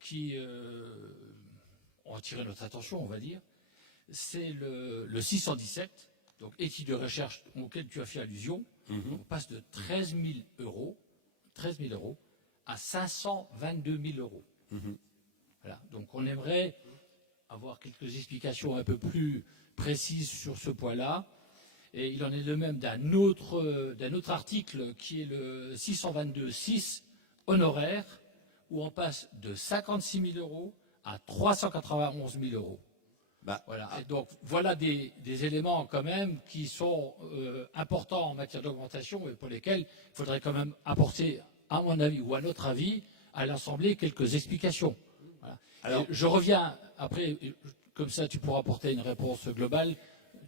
qui ont attiré notre attention, on va dire. C'est le 617, donc études de recherche auquel tu as fait allusion. On passe de 13 000 euros à 522 000 euros. Voilà. Donc on aimerait avoir quelques explications un peu plus précises sur ce point-là. Et il en est de même d'un autre article qui est le 622.6 honoraire, où on passe de 56 000 euros à 391 000 euros. Voilà. Et donc voilà des éléments quand même qui sont importants en matière d'augmentation et pour lesquels il faudrait quand même apporter, à mon avis ou à notre avis, à l'Assemblée quelques explications. Voilà. Alors, je reviens après, comme ça tu pourras apporter une réponse globale.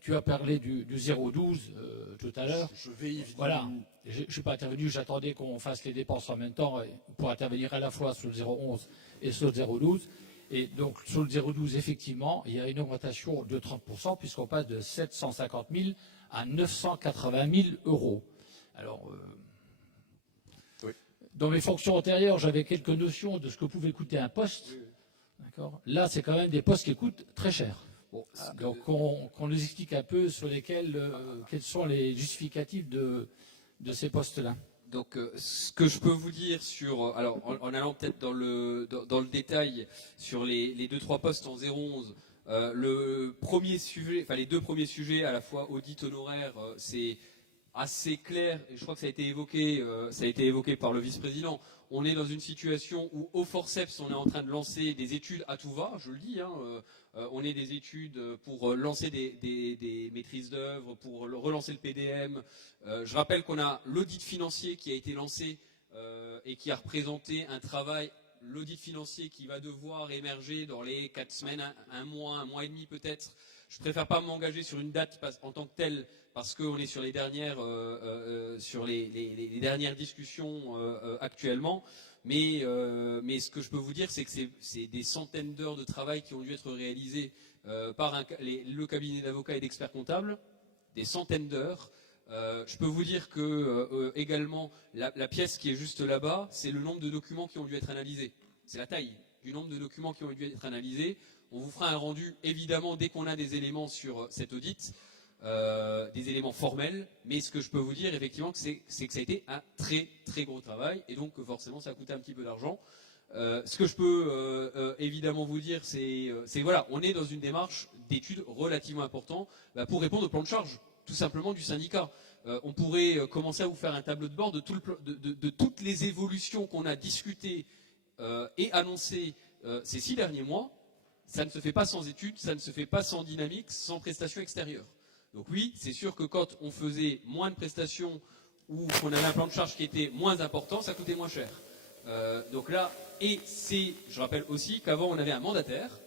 Tu as parlé du 012 tout à l'heure. Je vais y venir. Voilà. Je ne suis pas intervenu, j'attendais qu'on fasse les dépenses en même temps pour intervenir à la fois sur le 011 et sur le 012. Et donc, sur le 012, effectivement, il y a une augmentation de 30%, puisqu'on passe de 750 000 à 980 000 euros. Alors, oui. Dans mes fonctions antérieures, j'avais quelques notions de ce que pouvait coûter un poste. D'accord. Là, c'est quand même des postes qui coûtent très cher. Bon, donc, qu'on nous explique un peu sur lesquels, quels sont les justificatifs de ces postes-là. Donc, ce que je peux vous dire sur, alors en allant peut-être dans le détail sur les 2-3 postes en 011, le premier sujet, enfin les 2 premiers sujets, à la fois audit honoraire, c'est assez clair, et je crois que ça a été évoqué par le vice-président. On est dans une situation où, au forceps, on est en train de lancer des études à tout va, je le dis, on est des études pour lancer des maîtrises d'œuvre, pour relancer le PDM. Je rappelle qu'on a l'audit financier qui a été lancé et qui a représenté un travail, l'audit financier qui va devoir émerger dans les 4 semaines, un mois et demi peut-être. Je préfère pas m'engager sur une date en tant que telle, parce qu'on est sur les dernières, les dernières discussions actuellement. Mais ce que je peux vous dire, c'est que c'est des centaines d'heures de travail qui ont dû être réalisées par le cabinet d'avocats et d'experts comptables, des centaines d'heures. Je peux vous dire que également la pièce qui est juste là-bas, c'est le nombre de documents qui ont dû être analysés. C'est la taille du nombre de documents qui ont dû être analysés. On vous fera un rendu évidemment dès qu'on a des éléments sur cet audit. Des éléments formels, mais ce que je peux vous dire effectivement, c'est que ça a été un très très gros travail, et donc forcément ça a coûté un petit peu d'argent. Ce que je peux évidemment vous dire, c'est voilà, on est dans une démarche d'études relativement importante pour répondre au plan de charge, tout simplement, du syndicat. On pourrait commencer à vous faire un tableau de bord de toutes les évolutions qu'on a discutées et annoncées ces 6 derniers mois. Ça ne se fait pas sans études, ça ne se fait pas sans dynamique, sans prestations extérieures. Donc oui, c'est sûr que quand on faisait moins de prestations ou qu'on avait un plan de charge qui était moins important, ça coûtait moins cher. Donc là, je rappelle aussi qu'avant on avait un mandataire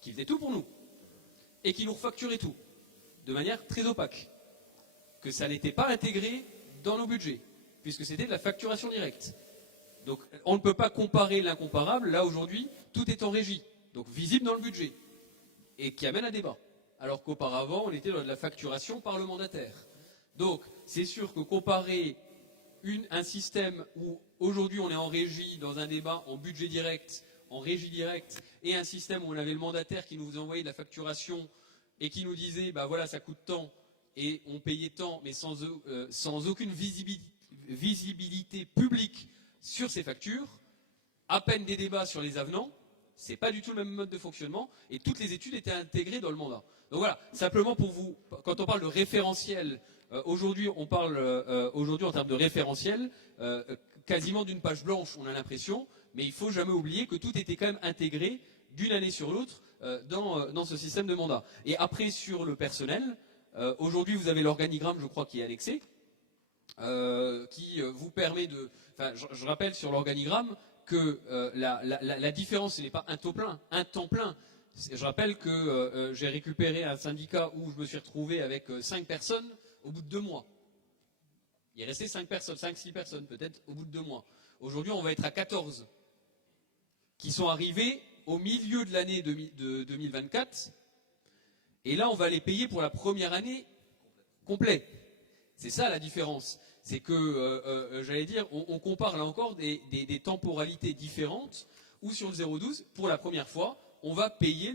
qui faisait tout pour nous et qui nous refacturait tout de manière très opaque, que ça n'était pas intégré dans nos budgets, puisque c'était de la facturation directe. Donc on ne peut pas comparer l'incomparable. Là aujourd'hui, tout est en régie, donc visible dans le budget, et qui amène à débat. Alors qu'auparavant, on était dans de la facturation par le mandataire. Donc, c'est sûr que comparer un système où aujourd'hui on est en régie, dans un débat en budget direct, en régie directe, et un système où on avait le mandataire qui nous envoyait de la facturation et qui nous disait, bah voilà, ça coûte tant, et on payait tant, mais sans aucune visibilité publique sur ces factures, à peine des débats sur les avenants, c'est pas du tout le même mode de fonctionnement, et toutes les études étaient intégrées dans le mandat. Donc voilà, simplement pour vous, quand on parle de référentiel, aujourd'hui on parle aujourd'hui en termes de référentiel, quasiment d'une page blanche, on a l'impression, mais il faut jamais oublier que tout était quand même intégré d'une année sur l'autre dans ce système de mandat. Et après sur le personnel, aujourd'hui vous avez l'organigramme, je crois, qui est annexé, qui vous permet de... Enfin, je rappelle sur l'organigramme que la différence, ce n'est pas un temps plein. Je rappelle que j'ai récupéré un syndicat où je me suis retrouvé avec 5 personnes au bout de 2 mois. Il est resté 5 personnes, 5-6 personnes peut-être au bout de 2 mois. Aujourd'hui, on va être à 14 qui sont arrivés au milieu de l'année 2024. Et là, on va les payer pour la première année complète. C'est ça la différence. C'est que, j'allais dire, on compare là encore des temporalités différentes où sur le 0,12, pour la première fois, on va payer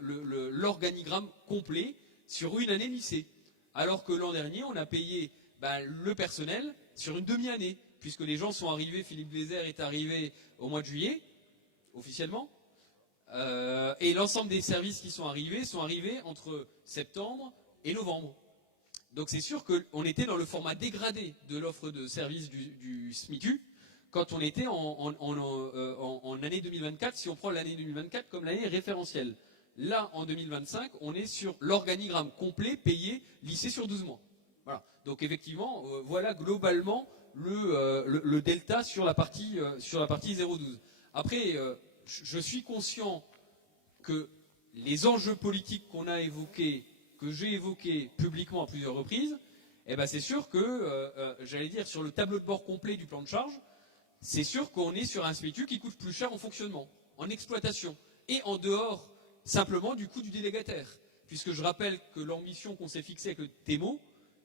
l'organigramme complet sur une année lycée. Alors que l'an dernier, on a payé le personnel sur une demi-année, puisque les gens sont arrivés, Philippe Blézère est arrivé au mois de juillet, officiellement, et l'ensemble des services qui sont arrivés entre septembre et novembre. Donc c'est sûr qu'on était dans le format dégradé de l'offre de service du SMITU quand on était en année 2024, si on prend l'année 2024 comme l'année référentielle. Là, en 2025, on est sur l'organigramme complet payé lycée sur 12 mois. Voilà. Donc effectivement, voilà globalement le delta sur la partie 0,12. Après, je suis conscient que les enjeux politiques qu'on a évoqués, que j'ai évoqué publiquement à plusieurs reprises, eh ben c'est sûr que, j'allais dire, sur le tableau de bord complet du plan de charge, c'est sûr qu'on est sur un SMITU qui coûte plus cher en fonctionnement, en exploitation, et en dehors simplement du coût du délégataire. Puisque je rappelle que l'ambition qu'on s'est fixée avec le TEMO,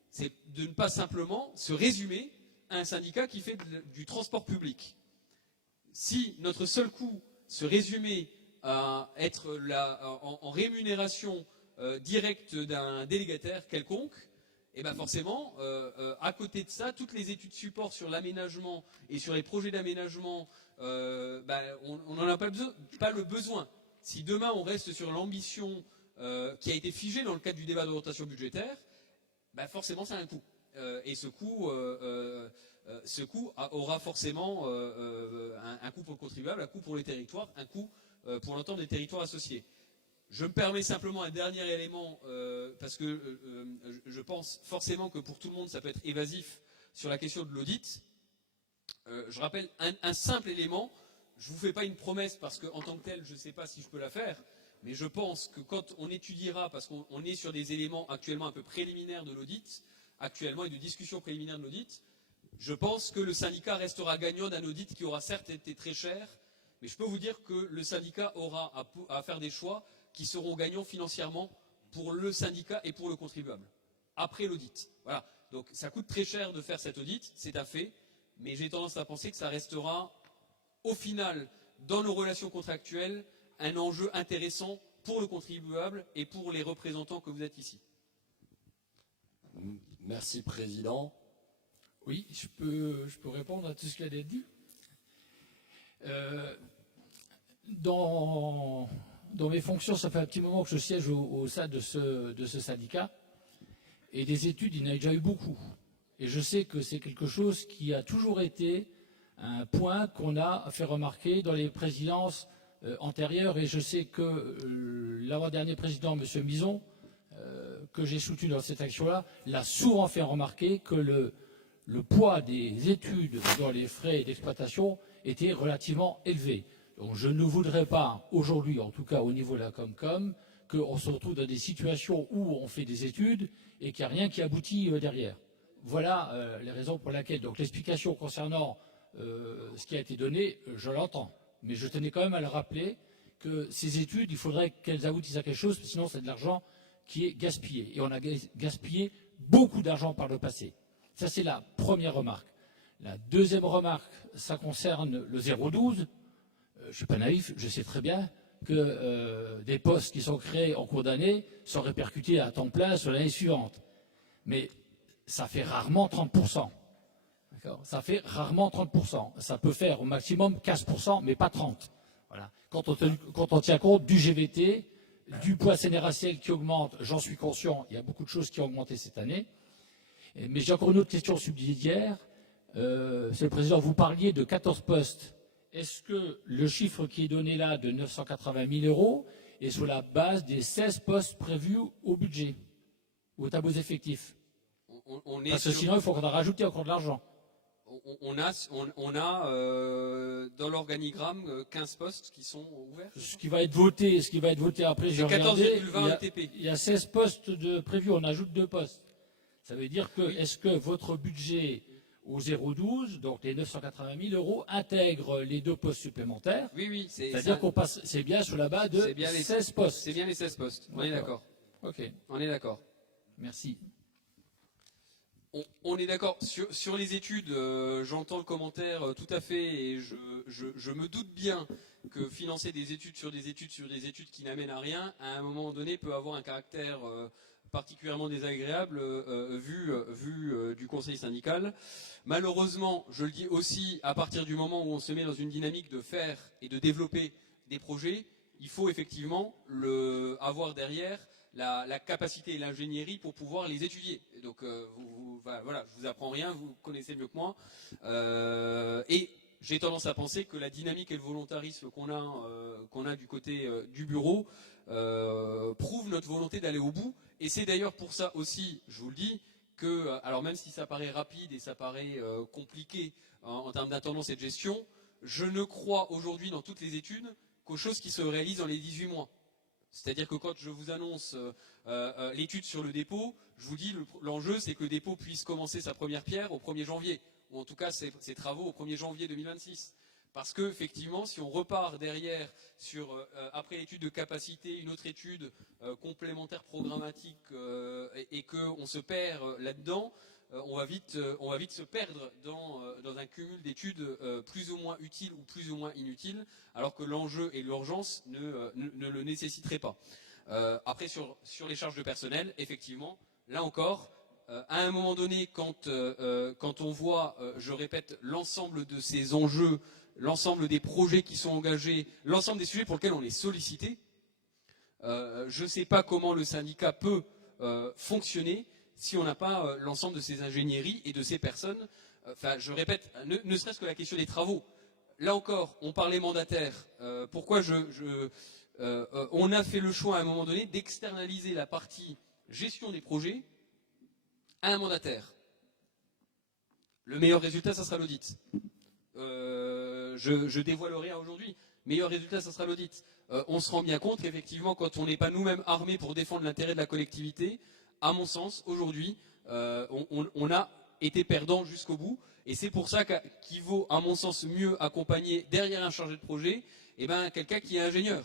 c'est de ne pas simplement se résumer à un syndicat qui fait du transport public. Si notre seul coût se résumait à être en rémunération directe d'un délégataire quelconque, et bien forcément, à côté de ça, toutes les études support sur l'aménagement et sur les projets d'aménagement, on n'en a pas le besoin. Si demain on reste sur l'ambition qui a été figée dans le cadre du débat d'orientation budgétaire, forcément ça a un coût. Et ce coût aura forcément un coût pour le contribuable, un coût pour les territoires, un coût pour l'ensemble des territoires associés. Je me permets simplement un dernier élément, parce que je pense forcément que pour tout le monde ça peut être évasif sur la question de l'audit. Je rappelle un simple élément, je ne vous fais pas une promesse parce qu'en tant que tel je ne sais pas si je peux la faire, mais je pense que quand on étudiera, parce qu'on est sur des éléments actuellement un peu préliminaires de l'audit, actuellement et de discussion préliminaire de l'audit, je pense que le syndicat restera gagnant d'un audit qui aura certes été très cher, mais je peux vous dire que le syndicat aura à faire des choix qui seront gagnants financièrement pour le syndicat et pour le contribuable, après l'audit. Voilà. Donc ça coûte très cher de faire cet audit, c'est un fait, mais j'ai tendance à penser que ça restera, au final, dans nos relations contractuelles, un enjeu intéressant pour le contribuable et pour les représentants que vous êtes ici. Merci, Président. Oui, je peux répondre à tout ce qui a été dit. Dans mes fonctions, ça fait un petit moment que je siège au sein de ce syndicat. Et des études, il y en a déjà eu beaucoup. Et je sais que c'est quelque chose qui a toujours été un point qu'on a fait remarquer dans les présidences antérieures. Et je sais que l'avant-dernier président, M. Mison, que j'ai soutenu dans cette action-là, l'a souvent fait remarquer que le poids des études dans les frais d'exploitation était relativement élevé. Donc je ne voudrais pas, aujourd'hui, en tout cas au niveau de la Comcom, qu'on se retrouve dans des situations où on fait des études et qu'il n'y a rien qui aboutit derrière. Voilà les raisons pour lesquelles. Donc l'explication concernant ce qui a été donné, je l'entends. Mais je tenais quand même à le rappeler que ces études, il faudrait qu'elles aboutissent à quelque chose, sinon c'est de l'argent qui est gaspillé. Et on a gaspillé beaucoup d'argent par le passé. Ça, c'est la première remarque. La deuxième remarque, ça concerne le 012. Je ne suis pas naïf, je sais très bien que des postes qui sont créés en cours d'année sont répercutés à temps plein sur l'année suivante. Mais ça fait rarement 30%. Ça fait rarement 30%. Ça peut faire au maximum 15%, mais pas 30%. Voilà. Quand on tient compte du GVT, du poids sénéraciel qui augmente, j'en suis conscient, il y a beaucoup de choses qui ont augmenté cette année. Mais j'ai encore une autre question subsidiaire. Monsieur le Président, vous parliez de 14 postes. Est-ce que le chiffre qui est donné là de 980 000 euros est sur la base des 16 postes prévus au budget, au tableau effectif? Parce que sinon, il faut qu'on en rajoute encore de l'argent. On a dans l'organigramme 15 postes qui sont ouverts. Ce qui va être voté après, j'ai regardé, 14,20 ETP. il y a 16 postes de prévus, on ajoute 2 postes. Ça veut dire que, est-ce que votre budget au 012, donc les 980 000 euros, intègre les 2 postes supplémentaires? Oui, c'est-à-dire qu'on passe, c'est bien sur la base de 16 postes. C'est bien les 16 postes, on est d'accord. Ok, On est d'accord. merci. On est d'accord. Sur les études, j'entends le commentaire tout à fait et je me doute bien que financer des études sur des études sur des études qui n'amènent à rien, à un moment donné, peut avoir un caractère particulièrement désagréable vu du conseil syndical. Malheureusement, je le dis aussi, à partir du moment où on se met dans une dynamique de faire et de développer des projets, il faut effectivement avoir derrière la capacité et l'ingénierie pour pouvoir les étudier. Et donc, voilà, je vous apprends rien, vous connaissez mieux que moi. Et j'ai tendance à penser que la dynamique et le volontarisme qu'on a du côté du bureau prouve notre volonté d'aller au bout. Et c'est d'ailleurs pour ça aussi, je vous le dis, que, alors même si ça paraît rapide et ça paraît compliqué en termes d'intendance et de gestion, je ne crois aujourd'hui dans toutes les études qu'aux choses qui se réalisent dans les 18 mois. C'est-à-dire que quand je vous annonce l'étude sur le dépôt, je vous dis l'enjeu c'est que le dépôt puisse commencer sa première pierre au 1er janvier, ou en tout cas ses travaux au 1er janvier 2026. Parce que effectivement, si on repart derrière sur après l'étude de capacité, une autre étude complémentaire programmatique et qu'on se perd là-dedans, on va vite se perdre dans un cumul d'études plus ou moins utiles ou plus ou moins inutiles, alors que l'enjeu et l'urgence ne le nécessiteraient pas. Après, sur les charges de personnel, effectivement, là encore, à un moment donné, quand on voit, je répète, l'ensemble de ces enjeux, l'ensemble des projets qui sont engagés, l'ensemble des sujets pour lesquels on est sollicité, je ne sais pas comment le syndicat peut fonctionner si on n'a pas l'ensemble de ces ingénieries et de ces personnes. Enfin, je répète, ne serait-ce que la question des travaux. Là encore, on parlait mandataire. Pourquoi on a fait le choix à un moment donné d'externaliser la partie gestion des projets à un mandataire. Le meilleur résultat, ça sera l'audit. Je dévoile rien aujourd'hui. Meilleur résultat, ça sera l'audit. On se rend bien compte qu'effectivement, quand on n'est pas nous-mêmes armés pour défendre l'intérêt de la collectivité, à mon sens, aujourd'hui, on a été perdant jusqu'au bout. Et c'est pour ça qu'il vaut, à mon sens, mieux accompagner derrière un chargé de projet quelqu'un qui est ingénieur.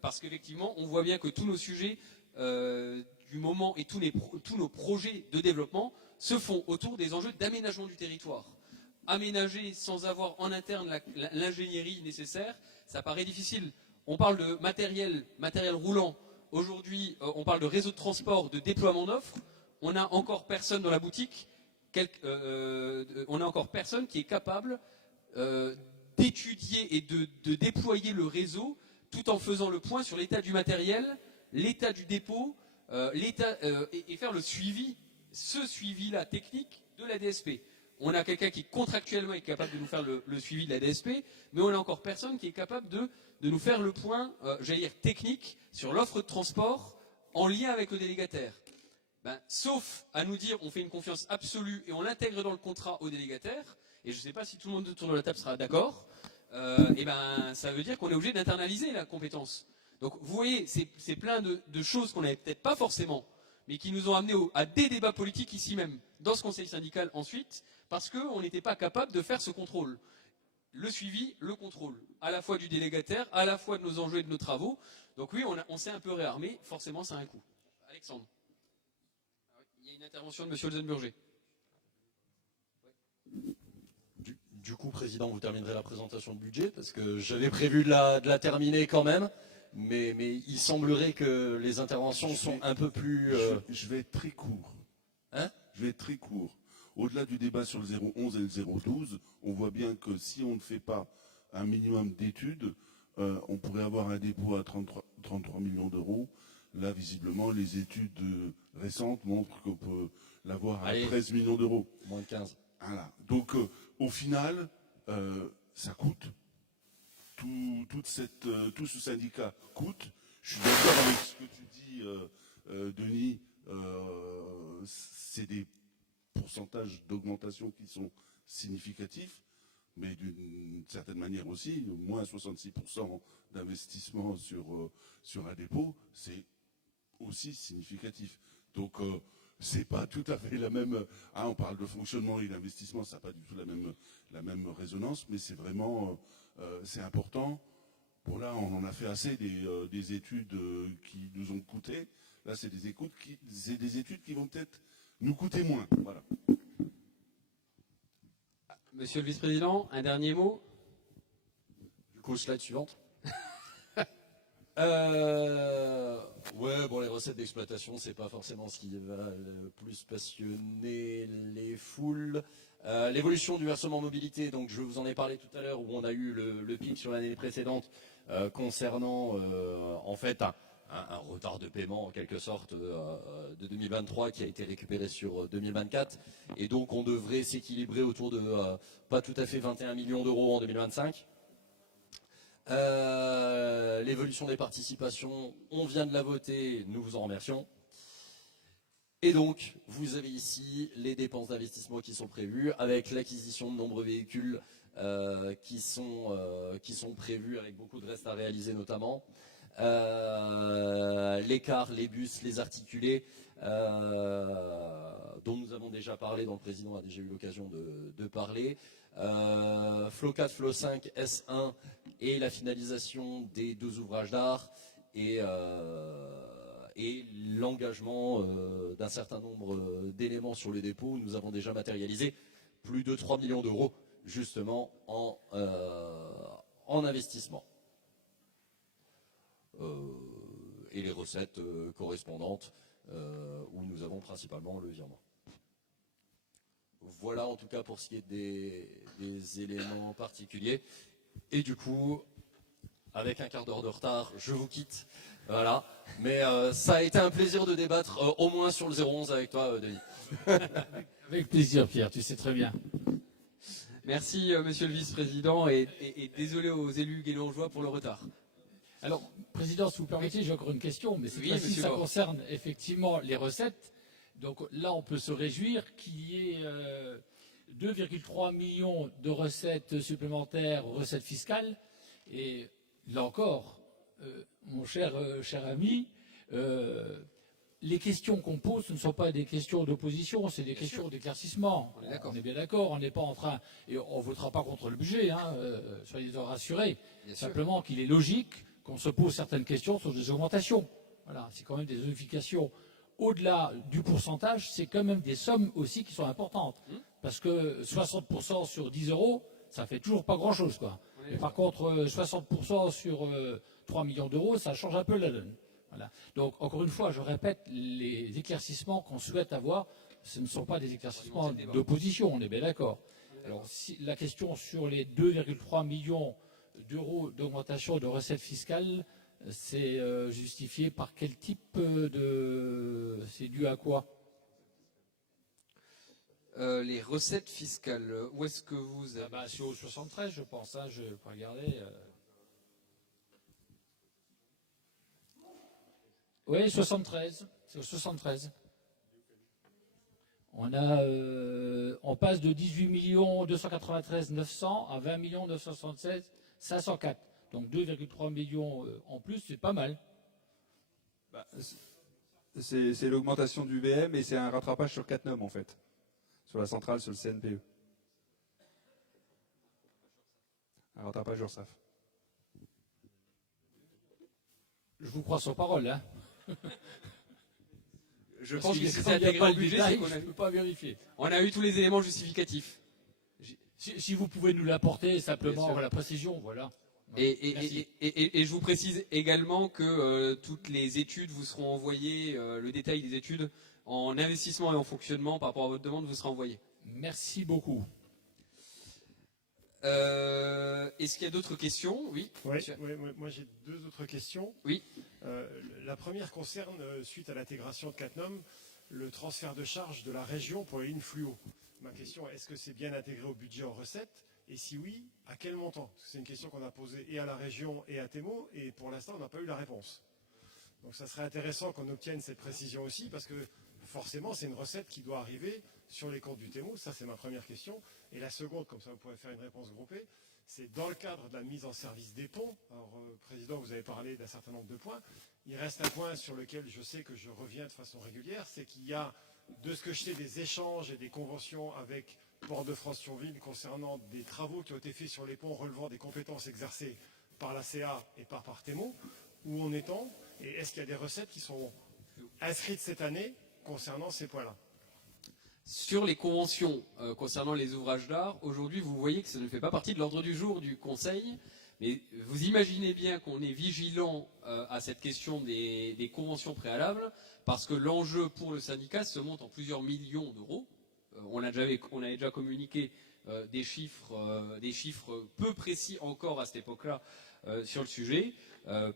Parce qu'effectivement, on voit bien que tous nos sujets du moment et tous nos projets de développement se font autour des enjeux d'aménagement du territoire. Aménager sans avoir en interne l'ingénierie nécessaire, ça paraît difficile. On parle de matériel roulant. Aujourd'hui, on parle de réseau de transport, de déploiement d'offres. On n'a encore personne dans la boutique. On n'a encore personne qui est capable d'étudier et de déployer le réseau tout en faisant le point sur l'état du matériel, l'état du dépôt, et faire le suivi, ce suivi-là technique de la DSP. On a quelqu'un qui contractuellement est capable de nous faire le suivi de la DSP, mais on n'a encore personne qui est capable de nous faire le point, technique sur l'offre de transport en lien avec le délégataire. Sauf à nous dire on fait une confiance absolue et on l'intègre dans le contrat au délégataire, et je ne sais pas si tout le monde autour de la table sera d'accord, ça veut dire qu'on est obligé d'internaliser la compétence. Donc vous voyez, c'est plein de choses qu'on n'avait peut-être pas forcément, mais qui nous ont amenés à des débats politiques ici même, dans ce conseil syndical ensuite, parce qu'on n'était pas capable de faire ce contrôle. Le suivi, le contrôle, à la fois du délégataire, à la fois de nos enjeux et de nos travaux. Donc oui, on s'est un peu réarmé, forcément ça a un coût. Alexandre. Il y a une intervention de M. Olsenburger. Du coup, Président, vous terminerez la présentation de budget, parce que j'avais prévu de la terminer quand même, mais il semblerait que les interventions sont un peu plus... Je vais être très court. Hein? Je vais être très court. Au-delà du débat sur le 011 et le 012, on voit bien que si on ne fait pas un minimum d'études, on pourrait avoir un dépôt à 33 millions d'euros. Là, visiblement, les études récentes montrent qu'on peut l'avoir à 13 millions d'euros. Moins de 15. Voilà. Donc, au final, ça coûte. Tout ce syndicat coûte. Je suis d'accord avec ce que tu dis, Denis. C'est des pourcentages d'augmentation qui sont significatifs, mais d'une certaine manière aussi, moins 66% d'investissement sur un dépôt, c'est aussi significatif. Donc, c'est pas tout à fait la même. On parle de fonctionnement et d'investissement, ça n'a pas du tout la même résonance, mais c'est vraiment c'est important. Bon, là, on en a fait assez des études qui nous ont coûté. Là, c'est des études qui vont peut-être nous coûter moins. Voilà. Monsieur le vice-président, un dernier mot. Du coup, slide suivante. Ouais, bon, les recettes d'exploitation, c'est pas forcément ce qui va le plus passionner les foules. L'évolution du versement mobilité, donc je vous en ai parlé tout à l'heure, où on a eu le pic sur l'année précédente concernant en fait un retard de paiement en quelque sorte de 2023 qui a été récupéré sur 2024, et donc on devrait s'équilibrer autour de pas tout à fait 21 millions d'euros en 2025. L'évolution des participations, on vient de la voter, nous vous en remercions. Et donc, vous avez ici les dépenses d'investissement qui sont prévues, avec l'acquisition de nombreux véhicules qui sont prévus, avec beaucoup de restes à réaliser notamment. Les cars, les bus, les articulés, dont nous avons déjà parlé, dont le président a déjà eu l'occasion de parler. Flo 4, Flo 5, S1 et la finalisation des 2 ouvrages d'art et l'engagement d'un certain nombre d'éléments sur le dépôt. Nous avons déjà matérialisé plus de 3 millions d'euros justement en investissement. Et les recettes correspondantes où nous avons principalement le virement. Voilà en tout cas pour ce qui est des éléments particuliers. Et du coup, avec un quart d'heure de retard, je vous quitte. Voilà. Mais ça a été un plaisir de débattre au moins sur le 011 avec toi, Denis. Avec plaisir, Pierre, tu sais très bien. Merci, monsieur le vice-président, et désolé aux élus guélangeois pour le retard. Alors, Président, si vous permettez, j'ai encore une question, mais cette fois-ci, monsieur ça Laure. concerne effectivement les recettes. Donc là, on peut se réjouir qu'il y ait 2,3 millions de recettes supplémentaires, recettes fiscales. Et là encore, mon cher ami, les questions qu'on pose, ce ne sont pas des questions d'opposition, c'est des questions d'éclaircissement. On est bien d'accord, on n'est pas en train, et on ne votera pas contre le budget, soyez-en rassurés. Simplement qu'il est logique qu'on se pose certaines questions sur des augmentations. Voilà, c'est quand même des modifications. Au-delà du pourcentage, c'est quand même des sommes aussi qui sont importantes. Parce que 60% sur 10 euros, ça fait toujours pas grand-chose, quoi. Et par contre, 60% sur 3 millions d'euros, ça change un peu la donne. Voilà. Donc, encore une fois, je répète, les éclaircissements qu'on souhaite avoir, ce ne sont pas des éclaircissements d'opposition, on est bien d'accord. Alors, si la question sur les 2,3 millions d'euros d'augmentation de recettes fiscales, c'est justifié par quel type de... C'est dû à quoi? Les recettes fiscales, où est-ce que vous avez... C'est au 73, je pense, je peux regarder. Oui, 73, c'est au 73. On passe de 18 293 900 à 20 976 504. Donc 2,3 millions en plus, c'est pas mal. C'est l'augmentation du VM et c'est un rattrapage sur 4 noms en fait. Sur la centrale, sur le CNPE. Un rattrapage URSAF. Je vous crois sur parole, hein. Je Parce pense qu'il que est c'est quand il n'y a intégré pas au le budget, détail, c'est qu'on je a... ne peux pas vérifier. On a eu tous les éléments justificatifs. Si vous pouvez nous l'apporter Bien simplement sûr. à la précision, voilà. Et je vous précise également que toutes les études vous seront envoyées, le détail des études en investissement et en fonctionnement par rapport à votre demande vous sera envoyé. Merci beaucoup. Est-ce qu'il y a d'autres questions? Oui. Oui, monsieur. moi j'ai deux autres questions. Oui. La première concerne, suite à l'intégration de Catnum, le transfert de charges de la région pour les lignes fluo. Ma question, est-ce que c'est bien intégré au budget en recettes? Et si oui, à quel montant? Parce que c'est une question qu'on a posée et à la région et à Temo, et pour l'instant, on n'a pas eu la réponse. Donc ça serait intéressant qu'on obtienne cette précision aussi, parce que forcément, c'est une recette qui doit arriver sur les comptes du Temo. Ça, c'est ma première question. Et la seconde, comme ça vous pourrez faire une réponse groupée, c'est dans le cadre de la mise en service des ponts. Alors, Président, vous avez parlé d'un certain nombre de points. Il reste un point sur lequel je sais que je reviens de façon régulière, c'est qu'il y a, de ce que je sais, des échanges et des conventions avec Port-de-France-Thionville concernant des travaux qui ont été faits sur les ponts relevant des compétences exercées par la CA et par Temo. Où en est-on? Et est-ce qu'il y a des recettes qui sont inscrites cette année concernant ces points-là? Sur les conventions concernant les ouvrages d'art, aujourd'hui vous voyez que ça ne fait pas partie de l'ordre du jour du Conseil, mais vous imaginez bien qu'on est vigilant à cette question des conventions préalables, parce que l'enjeu pour le syndicat se monte en plusieurs millions d'euros. On avait déjà communiqué des chiffres peu précis encore à cette époque-là sur le sujet,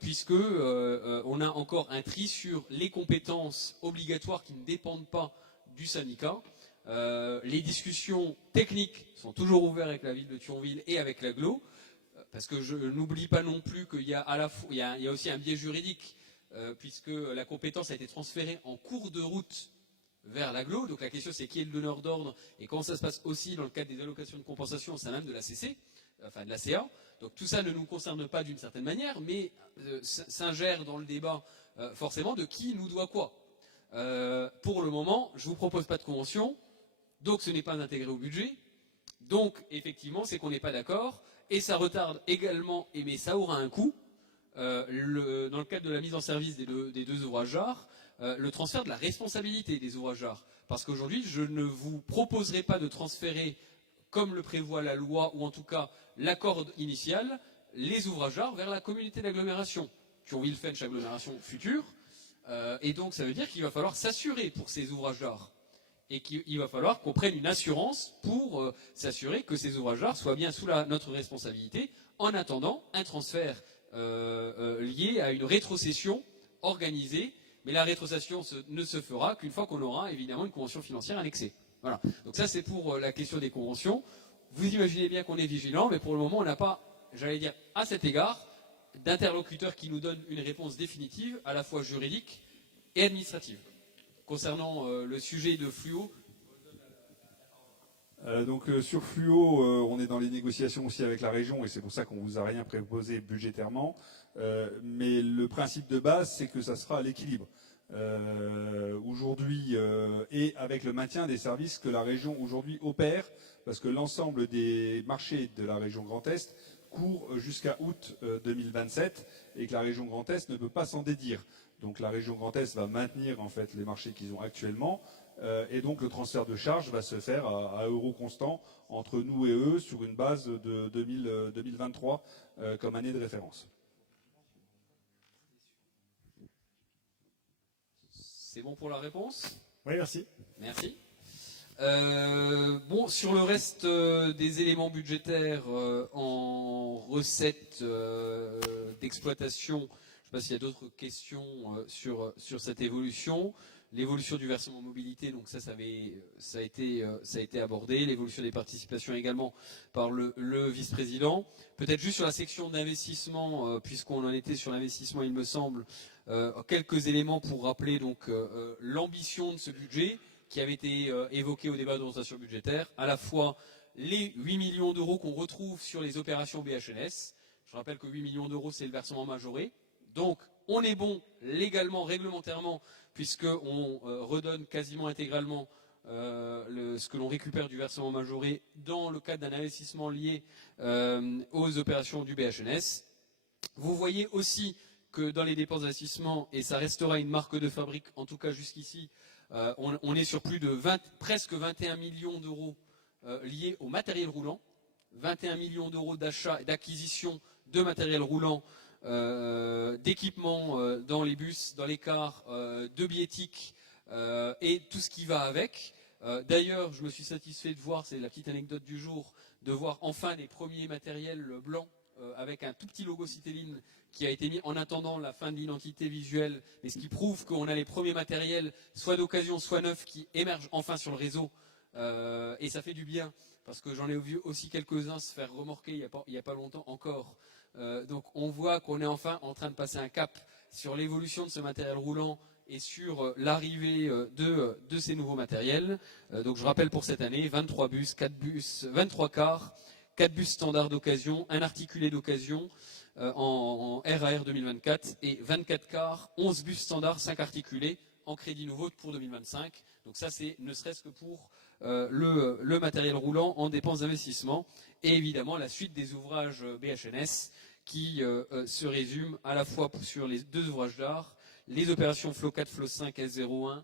puisque on a encore un tri sur les compétences obligatoires qui ne dépendent pas du syndicat. Les discussions techniques sont toujours ouvertes avec la ville de Thionville et avec l'agglo, parce que je n'oublie pas non plus qu'il y a à la fois, il y a aussi un biais juridique, puisque la compétence a été transférée en cours de route vers l'agglo. Donc la question c'est qui est le donneur d'ordre et comment ça se passe aussi dans le cadre des allocations de compensation au sein même de la CC, enfin de la CA. Donc tout ça ne nous concerne pas d'une certaine manière, mais s'ingère dans le débat forcément de qui nous doit quoi. Pour le moment, je ne vous propose pas de convention, donc ce n'est pas intégré au budget. Donc effectivement, c'est qu'on n'est pas d'accord, et ça retarde également, mais ça aura un coût, dans le cadre de la mise en service des deux ouvrages d'art, le transfert de la responsabilité des ouvrages d'art. Parce qu'aujourd'hui, je ne vous proposerai pas de transférer, comme le prévoit la loi, ou en tout cas l'accord initial, les ouvrages d'art vers la communauté d'agglomération, Thionville-Fench agglomération future. Et donc ça veut dire qu'il va falloir s'assurer pour ces ouvrages d'art. Et qu'il va falloir qu'on prenne une assurance pour s'assurer que ces ouvrages d'art soient bien sous notre responsabilité, en attendant un transfert lié à une rétrocession organisée. Mais la rétrocession ne se fera qu'une fois qu'on aura évidemment une convention financière annexée. Voilà. Donc ça c'est pour la question des conventions. Vous imaginez bien qu'on est vigilant, mais pour le moment on n'a pas, j'allais dire, à cet égard, d'interlocuteurs qui nous donnent une réponse définitive, à la fois juridique et administrative. Concernant le sujet de fluo. Sur fluo, on est dans les négociations aussi avec la région et c'est pour ça qu'on vous a rien proposé budgétairement. Mais le principe de base, c'est que ça sera à l'équilibre. Aujourd'hui, et avec le maintien des services que la région aujourd'hui opère, parce que l'ensemble des marchés de la région Grand Est court jusqu'à août 2027 et que la région Grand Est ne peut pas s'en dédire. Donc la région Grand Est va maintenir en fait les marchés qu'ils ont actuellement et donc le transfert de charges va se faire à euros constants entre nous et eux sur une base de 2023 comme année de référence. C'est bon pour la réponse? Oui, merci. Merci. Bon, sur le reste des éléments budgétaires en recettes d'exploitation, je ne sais pas s'il y a d'autres questions sur cette évolution. L'évolution du versement mobilité, donc ça a été abordé. L'évolution des participations également par le vice-président. Peut-être juste sur la section d'investissement, puisqu'on en était sur l'investissement, il me semble, quelques éléments pour rappeler donc l'ambition de ce budget qui avait été évoqué au débat d'orientation budgétaire, à la fois les 8 millions d'euros qu'on retrouve sur les opérations BHNS. Je rappelle que 8 millions d'euros, c'est le versement majoré. Donc, on est bon légalement, réglementairement, puisqu'on redonne quasiment intégralement ce que l'on récupère du versement majoré dans le cadre d'un investissement lié aux opérations du BHNS. Vous voyez aussi que dans les dépenses d'investissement, et ça restera une marque de fabrique, en tout cas jusqu'ici, on est sur plus de presque 21 millions d'euros liés au matériel roulant. 21 millions d'euros d'achat et d'acquisition de matériel roulant, d'équipements dans les bus, dans les cars, de billettique et tout ce qui va avec. D'ailleurs, je me suis satisfait de voir, c'est la petite anecdote du jour, de voir enfin les premiers matériels blancs avec un tout petit logo Citeline qui a été mis en attendant la fin de l'identité visuelle, mais ce qui prouve qu'on a les premiers matériels, soit d'occasion, soit neufs, qui émergent enfin sur le réseau. Et ça fait du bien, parce que j'en ai vu aussi quelques-uns se faire remorquer il n'y a pas longtemps encore. Donc on voit qu'on est enfin en train de passer un cap sur l'évolution de ce matériel roulant et sur l'arrivée de ces nouveaux matériels. Donc je rappelle pour cette année, 23 bus, 23 cars, 4 bus standards d'occasion, un articulé d'occasion en RAR 2024 et 24 cars, 11 bus standards, 5 articulés en crédit nouveau pour 2025. Donc ça c'est ne serait-ce que pour le matériel roulant en dépenses d'investissement. Et évidemment la suite des ouvrages BHNS qui se résument à la fois sur les 2 ouvrages d'art, les opérations Flo 4, Flo 5, S01,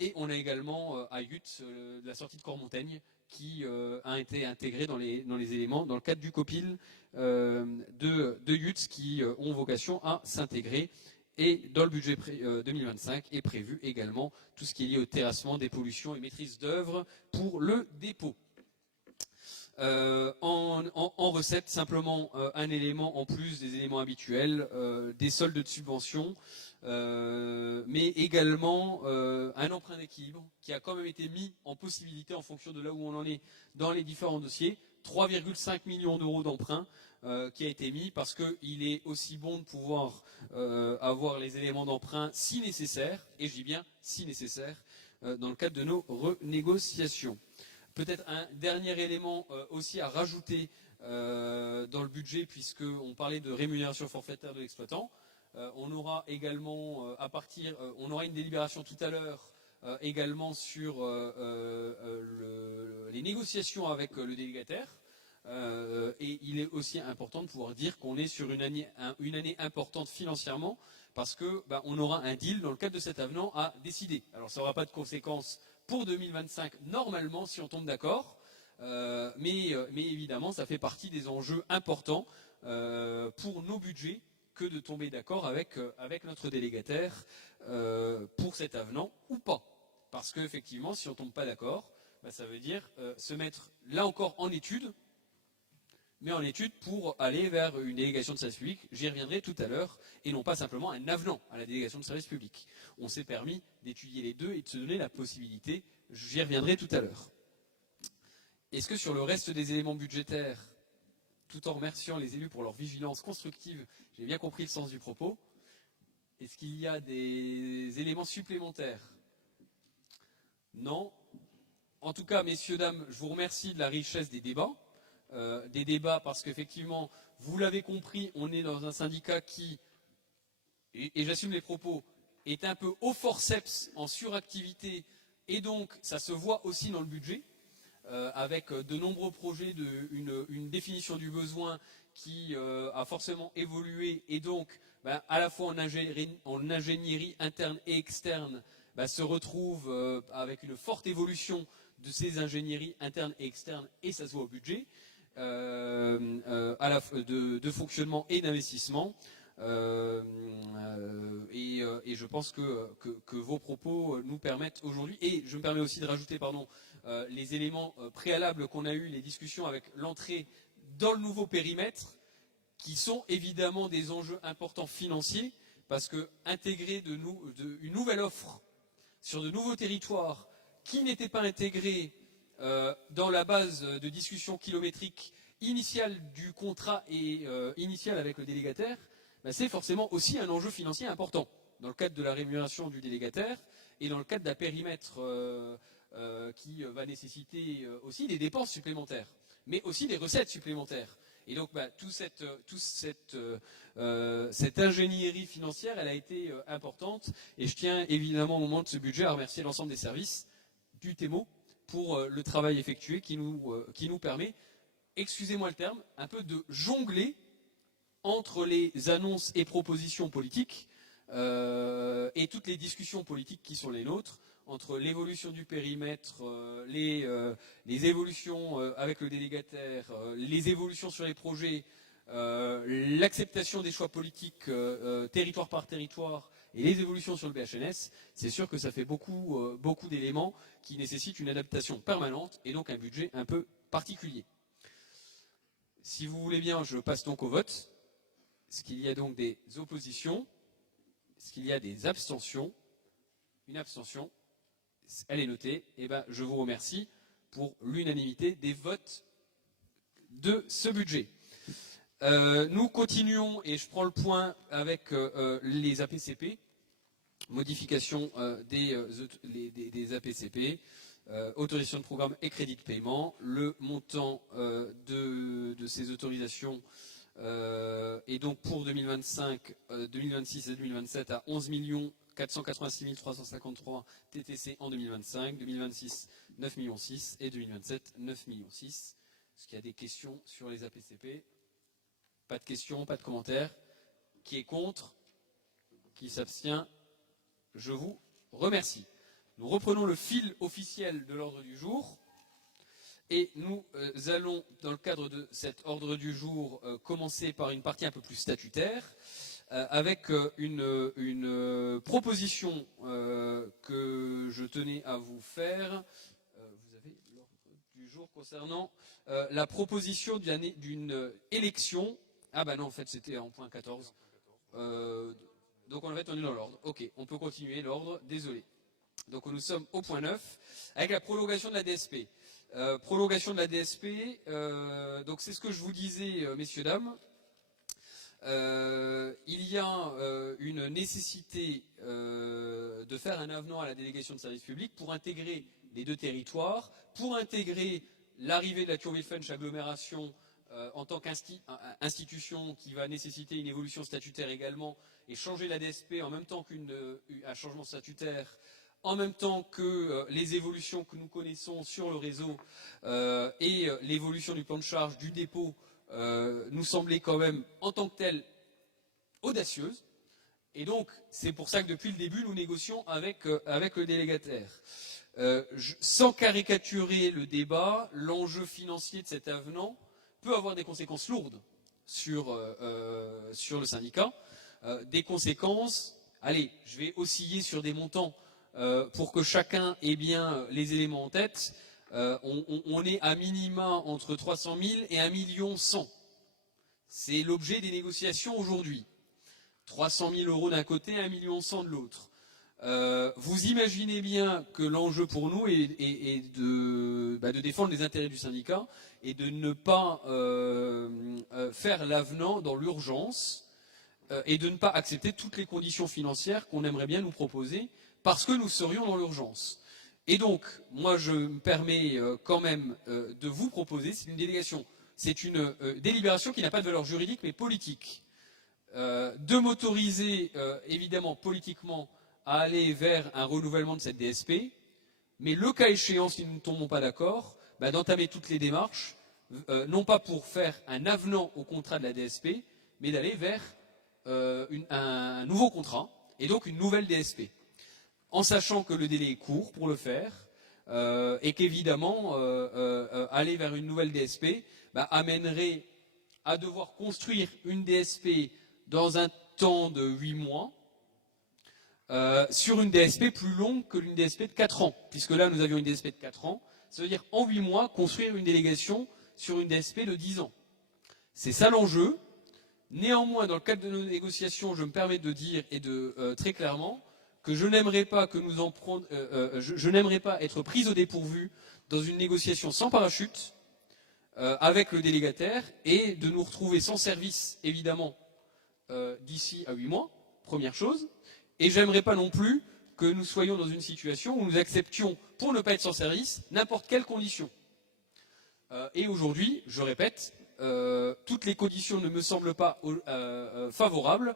et on a également à Yut la sortie de Cormontaigne qui a été intégrée dans les éléments, dans le cadre du COPIL de Yut qui ont vocation à s'intégrer. Et dans le budget 2025 est prévu également tout ce qui est lié au terrassement, des pollutions et maîtrise d'œuvre pour le dépôt. En recette, simplement un élément en plus des éléments habituels, des soldes de subventions, mais également un emprunt d'équilibre qui a quand même été mis en possibilité en fonction de là où on en est dans les différents dossiers. 3,5 millions d'euros d'emprunt qui a été mis parce qu'il est aussi bon de pouvoir avoir les éléments d'emprunt si nécessaire, et je dis bien si nécessaire, dans le cadre de nos renégociations. Peut-être un dernier élément aussi à rajouter dans le budget, puisqu'on parlait de rémunération forfaitaire de l'exploitant. On aura également on aura une délibération tout à l'heure également sur les négociations avec le délégataire. Et il est aussi important de pouvoir dire qu'on est sur une année importante financièrement, parce que on aura un deal dans le cadre de cet avenant à décider. Alors ça n'aura pas de conséquences pour 2025 normalement si on tombe d'accord, mais évidemment ça fait partie des enjeux importants pour nos budgets que de tomber d'accord avec notre délégataire pour cet avenant ou pas. Parce qu'effectivement si on ne tombe pas d'accord, ça veut dire se mettre là encore en étude, mais en étude pour aller vers une délégation de service public, j'y reviendrai tout à l'heure, et non pas simplement un avenant à la délégation de service public. On s'est permis d'étudier les deux et de se donner la possibilité, j'y reviendrai tout à l'heure. Est-ce que sur le reste des éléments budgétaires, tout en remerciant les élus pour leur vigilance constructive, j'ai bien compris le sens du propos, est-ce qu'il y a des éléments supplémentaires? Non. En tout cas, messieurs, dames, je vous remercie de la richesse des débats. Parce qu'effectivement, vous l'avez compris, on est dans un syndicat qui, et j'assume les propos, est un peu au forceps en suractivité, et donc ça se voit aussi dans le budget, avec de nombreux projets, une définition du besoin qui a forcément évolué, et donc à la fois en ingénierie interne et externe, se retrouve avec une forte évolution de ces ingénieries internes et externes, et ça se voit au budget. De fonctionnement et d'investissement, et je pense que vos propos nous permettent aujourd'hui, et je me permets aussi de rajouter les éléments préalables qu'on a eu, les discussions avec l'entrée dans le nouveau périmètre, qui sont évidemment des enjeux importants financiers, parce que intégrer une nouvelle offre sur de nouveaux territoires qui n'étaient pas intégrés dans la base de discussion kilométrique initiale du contrat et initiale avec le délégataire, c'est forcément aussi un enjeu financier important dans le cadre de la rémunération du délégataire et dans le cadre d'un périmètre qui va nécessiter aussi des dépenses supplémentaires, mais aussi des recettes supplémentaires. Et donc toute cette ingénierie financière, elle a été importante, et je tiens évidemment au moment de ce budget à remercier l'ensemble des services du TEMO pour le travail effectué qui nous permet, excusez-moi le terme, un peu de jongler entre les annonces et propositions politiques et toutes les discussions politiques qui sont les nôtres, entre l'évolution du périmètre, les évolutions avec le délégataire, les évolutions sur les projets, l'acceptation des choix politiques territoire par territoire et les évolutions sur le BHNS, c'est sûr que ça fait beaucoup d'éléments qui nécessitent une adaptation permanente et donc un budget un peu particulier. Si vous voulez bien, je passe donc au vote. Est-ce qu'il y a donc des oppositions? Est-ce qu'il y a des abstentions? Une abstention, elle est notée. Et ben, je vous remercie pour l'unanimité des votes de ce budget. Nous continuons, et je prends le point avec les APCP, modification des APCP, autorisation de programme et crédit de paiement. Le montant de ces autorisations est donc pour 2025, 2026 et 2027 à 11 486 353 TTC en 2025, 2026 9 millions 6 et 2027 9 millions 6. Est-ce qu'il y a des questions sur les APCP? Pas de questions, pas de commentaires. Qui est contre? Qui s'abstient? Je vous remercie. Nous reprenons le fil officiel de l'ordre du jour et nous allons, dans le cadre de cet ordre du jour, commencer par une partie un peu plus statutaire avec une proposition que je tenais à vous faire. Vous avez l'ordre du jour concernant la proposition d'une élection. Ah bah non, en fait c'était en point 14. Donc on est dans l'ordre. Ok, on peut continuer l'ordre, désolé. Donc nous sommes au point 9, avec la prolongation de la DSP. Prolongation de la DSP, donc c'est ce que je vous disais, messieurs, dames. Il y a une nécessité de faire un avenant à la délégation de service public pour intégrer les deux territoires, pour intégrer l'arrivée de la Thionville-Funch agglomération en tant qu'institution qui va nécessiter une évolution statutaire également et changer la DSP en même temps qu'un changement statutaire, en même temps que les évolutions que nous connaissons sur le réseau et l'évolution du plan de charge du dépôt nous semblait quand même en tant que telle audacieuse. Et donc c'est pour ça que depuis le début nous négocions avec le délégataire. Sans caricaturer le débat, l'enjeu financier de cet avenant peut avoir des conséquences lourdes sur le syndicat. Des conséquences, allez, je vais osciller sur des montants pour que chacun ait bien les éléments en tête. On est à minima entre 300 000 et 1 100 000. C'est l'objet des négociations aujourd'hui. 300 000 euros d'un côté, 1 100 000 de l'autre. Vous imaginez bien que l'enjeu pour nous est de défendre les intérêts du syndicat et de ne pas faire l'avenant dans l'urgence et de ne pas accepter toutes les conditions financières qu'on aimerait bien nous proposer parce que nous serions dans l'urgence. Et donc, moi je me permets quand même de vous proposer, c'est une délibération qui n'a pas de valeur juridique mais politique, de m'autoriser évidemment politiquement à aller vers un renouvellement de cette DSP, mais le cas échéant, si nous ne tombons pas d'accord, d'entamer toutes les démarches, non pas pour faire un avenant au contrat de la DSP, mais d'aller vers un nouveau contrat, et donc une nouvelle DSP. En sachant que le délai est court pour le faire, et qu'évidemment, aller vers une nouvelle DSP amènerait à devoir construire une DSP dans un temps de 8 mois, sur une DSP plus longue que l'une DSP de 4 ans, puisque là nous avions une DSP de 4 ans, ça veut dire en 8 mois construire une délégation sur une DSP de 10 ans. C'est ça l'enjeu. Néanmoins, dans le cadre de nos négociations, je me permets de dire très clairement que je n'aimerais pas être prise au dépourvu dans une négociation sans parachute avec le délégataire et de nous retrouver sans service, évidemment, d'ici à 8 mois, première chose. Et j'aimerais pas non plus que nous soyons dans une situation où nous acceptions, pour ne pas être sans service, n'importe quelle condition. Et aujourd'hui, je répète, toutes les conditions ne me semblent pas favorables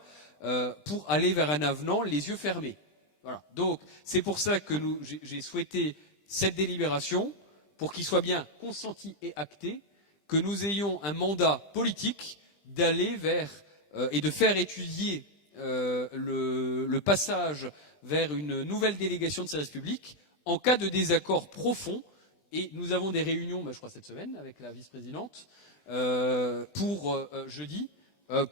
pour aller vers un avenant les yeux fermés. Voilà. Donc c'est pour ça que j'ai souhaité cette délibération, pour qu'il soit bien consenti et acté, que nous ayons un mandat politique d'aller vers et de faire étudier le passage vers une nouvelle délégation de service public en cas de désaccord profond. Et nous avons des réunions, je crois cette semaine, avec la vice-présidente, pour jeudi,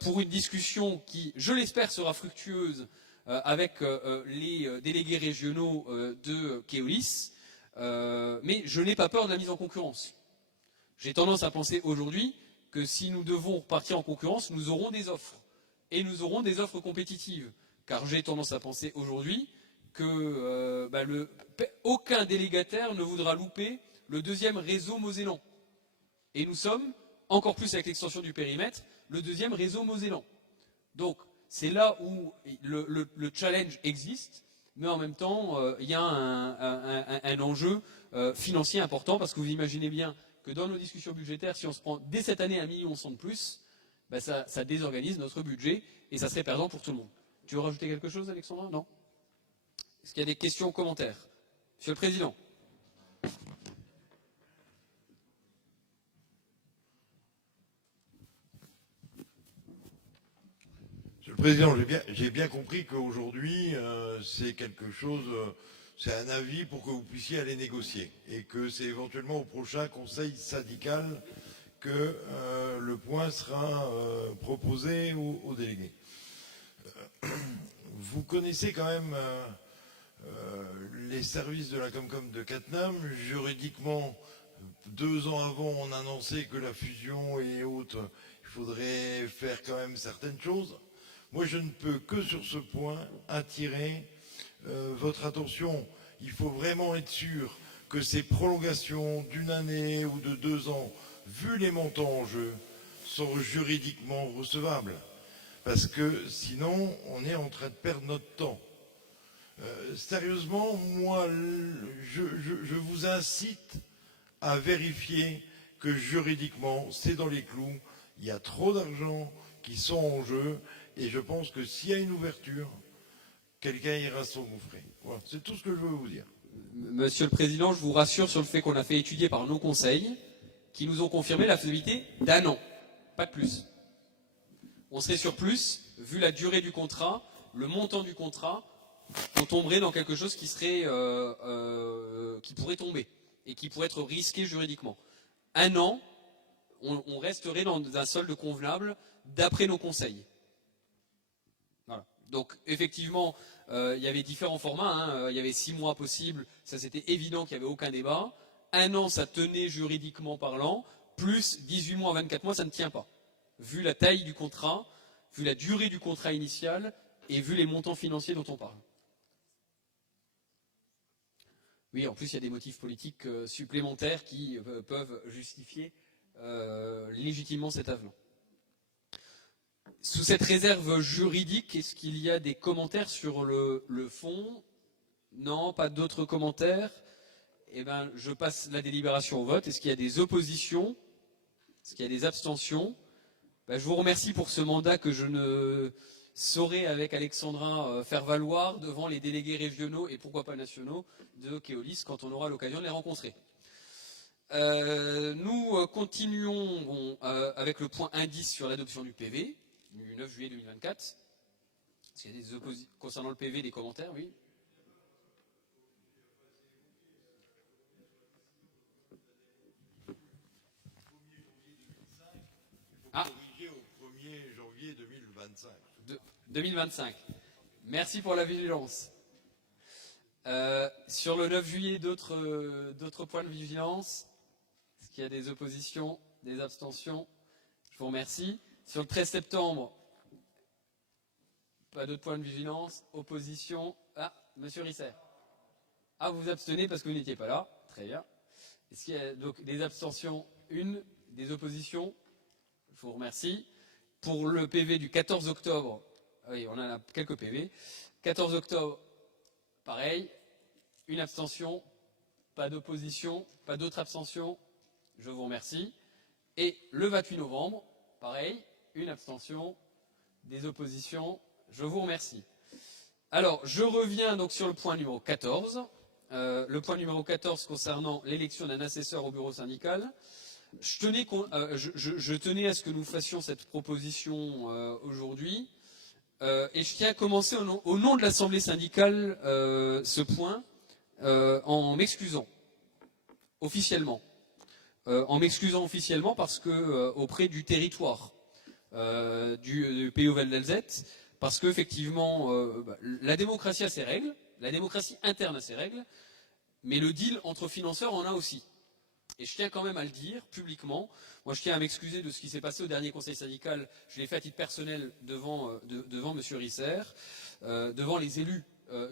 pour une discussion qui, je l'espère, sera fructueuse avec les délégués régionaux de Keolis. Mais je n'ai pas peur de la mise en concurrence. J'ai tendance à penser aujourd'hui que si nous devons repartir en concurrence, nous aurons des offres. Et nous aurons des offres compétitives. Car j'ai tendance à penser aujourd'hui que aucun délégataire ne voudra louper le deuxième réseau mosellan. Et nous sommes, encore plus avec l'extension du périmètre, le deuxième réseau mosellan. Donc, c'est là où le challenge existe, mais en même temps, il y a un enjeu financier important, parce que vous imaginez bien que dans nos discussions budgétaires, si on se prend dès cette année 1,1 million de plus, ça désorganise notre budget, et ça serait perdant pour tout le monde. Tu veux rajouter quelque chose, Alexandra? Non? Est-ce qu'il y a des questions ou commentaires? Monsieur le Président. Monsieur le Président, j'ai bien compris qu'aujourd'hui, c'est quelque chose, c'est un avis pour que vous puissiez aller négocier. Et que c'est éventuellement au prochain conseil syndical que le point sera proposé aux délégués. Vous connaissez quand même les services de la Comcom de Cattenom. Juridiquement, 2 ans avant, on annonçait que la fusion et autres, il faudrait faire quand même certaines choses. Moi, je ne peux que sur ce point attirer votre attention. Il faut vraiment être sûr que ces prolongations d'une année ou de 2 ans, vu les montants en jeu, sont juridiquement recevables. Parce que sinon, on est en train de perdre notre temps. Sérieusement, moi, je vous incite à vérifier que juridiquement, c'est dans les clous. Il y a trop d'argent qui sont en jeu. Et je pense que s'il y a une ouverture, quelqu'un ira s'engouffrer. Voilà, c'est tout ce que je veux vous dire. Monsieur le Président, je vous rassure sur le fait qu'on a fait étudier par nos conseils, qui nous ont confirmé la faisabilité d'1 an, pas de plus. On serait sur plus, vu la durée du contrat, le montant du contrat, on tomberait dans quelque chose qui serait, qui pourrait tomber et qui pourrait être risqué juridiquement. 1 an, on resterait dans un solde convenable d'après nos conseils. Voilà. Donc effectivement, il y avait différents formats. Il y avait 6 mois possibles, ça c'était évident qu'il n'y avait aucun débat. 1 an, ça tenait juridiquement parlant, plus 18 mois, 24 mois, ça ne tient pas. Vu la taille du contrat, vu la durée du contrat initial et vu les montants financiers dont on parle. Oui, en plus, il y a des motifs politiques supplémentaires qui peuvent justifier légitimement cet avenant. Sous cette réserve juridique, est-ce qu'il y a des commentaires sur le fond? Non, pas d'autres commentaires. Eh bien, je passe la délibération au vote. Est-ce qu'il y a des oppositions? Est-ce qu'il y a des abstentions? Je vous remercie pour ce mandat que je ne saurais, avec Alexandra, faire valoir devant les délégués régionaux et pourquoi pas nationaux de Keolis quand on aura l'occasion de les rencontrer. Nous continuons avec le point indice sur l'adoption du PV du 9 juillet 2024. Est-ce qu'il y a des oppositions concernant le PV, des commentaires? Oui. Corriger au 1er janvier 2025. 2025. Merci pour la vigilance. Sur le 9 juillet, d'autres points de vigilance? Est-ce qu'il y a des oppositions, des abstentions? Je vous remercie. Sur le 13 septembre, pas d'autres points de vigilance. Opposition. Ah, monsieur Risser. Ah, vous vous abstenez parce que vous n'étiez pas là. Très bien. Est-ce qu'il y a donc des abstentions? Une. Des oppositions? Je vous remercie. Pour le PV du 14 octobre, oui, on a quelques PV. 14 octobre, pareil. Une abstention. Pas d'opposition. Pas d'autres abstentions. Je vous remercie. Et le 28 novembre, pareil. Une abstention. Des oppositions. Je vous remercie. Alors, je reviens donc sur le point numéro 14. Le point numéro 14 concernant l'élection d'un assesseur au bureau syndical. Je tenais à ce que nous fassions cette proposition aujourd'hui, Et je tiens à commencer au nom de l'Assemblée syndicale ce point en m'excusant officiellement. Parce que auprès du territoire du Pays Val d'Alzette, parce qu'effectivement, la démocratie a ses règles, la démocratie interne a ses règles, mais le deal entre financeurs en a aussi. Et je tiens quand même à le dire publiquement. Moi, je tiens à m'excuser de ce qui s'est passé au dernier conseil syndical. Je l'ai fait à titre personnel devant M. Risser, devant les élus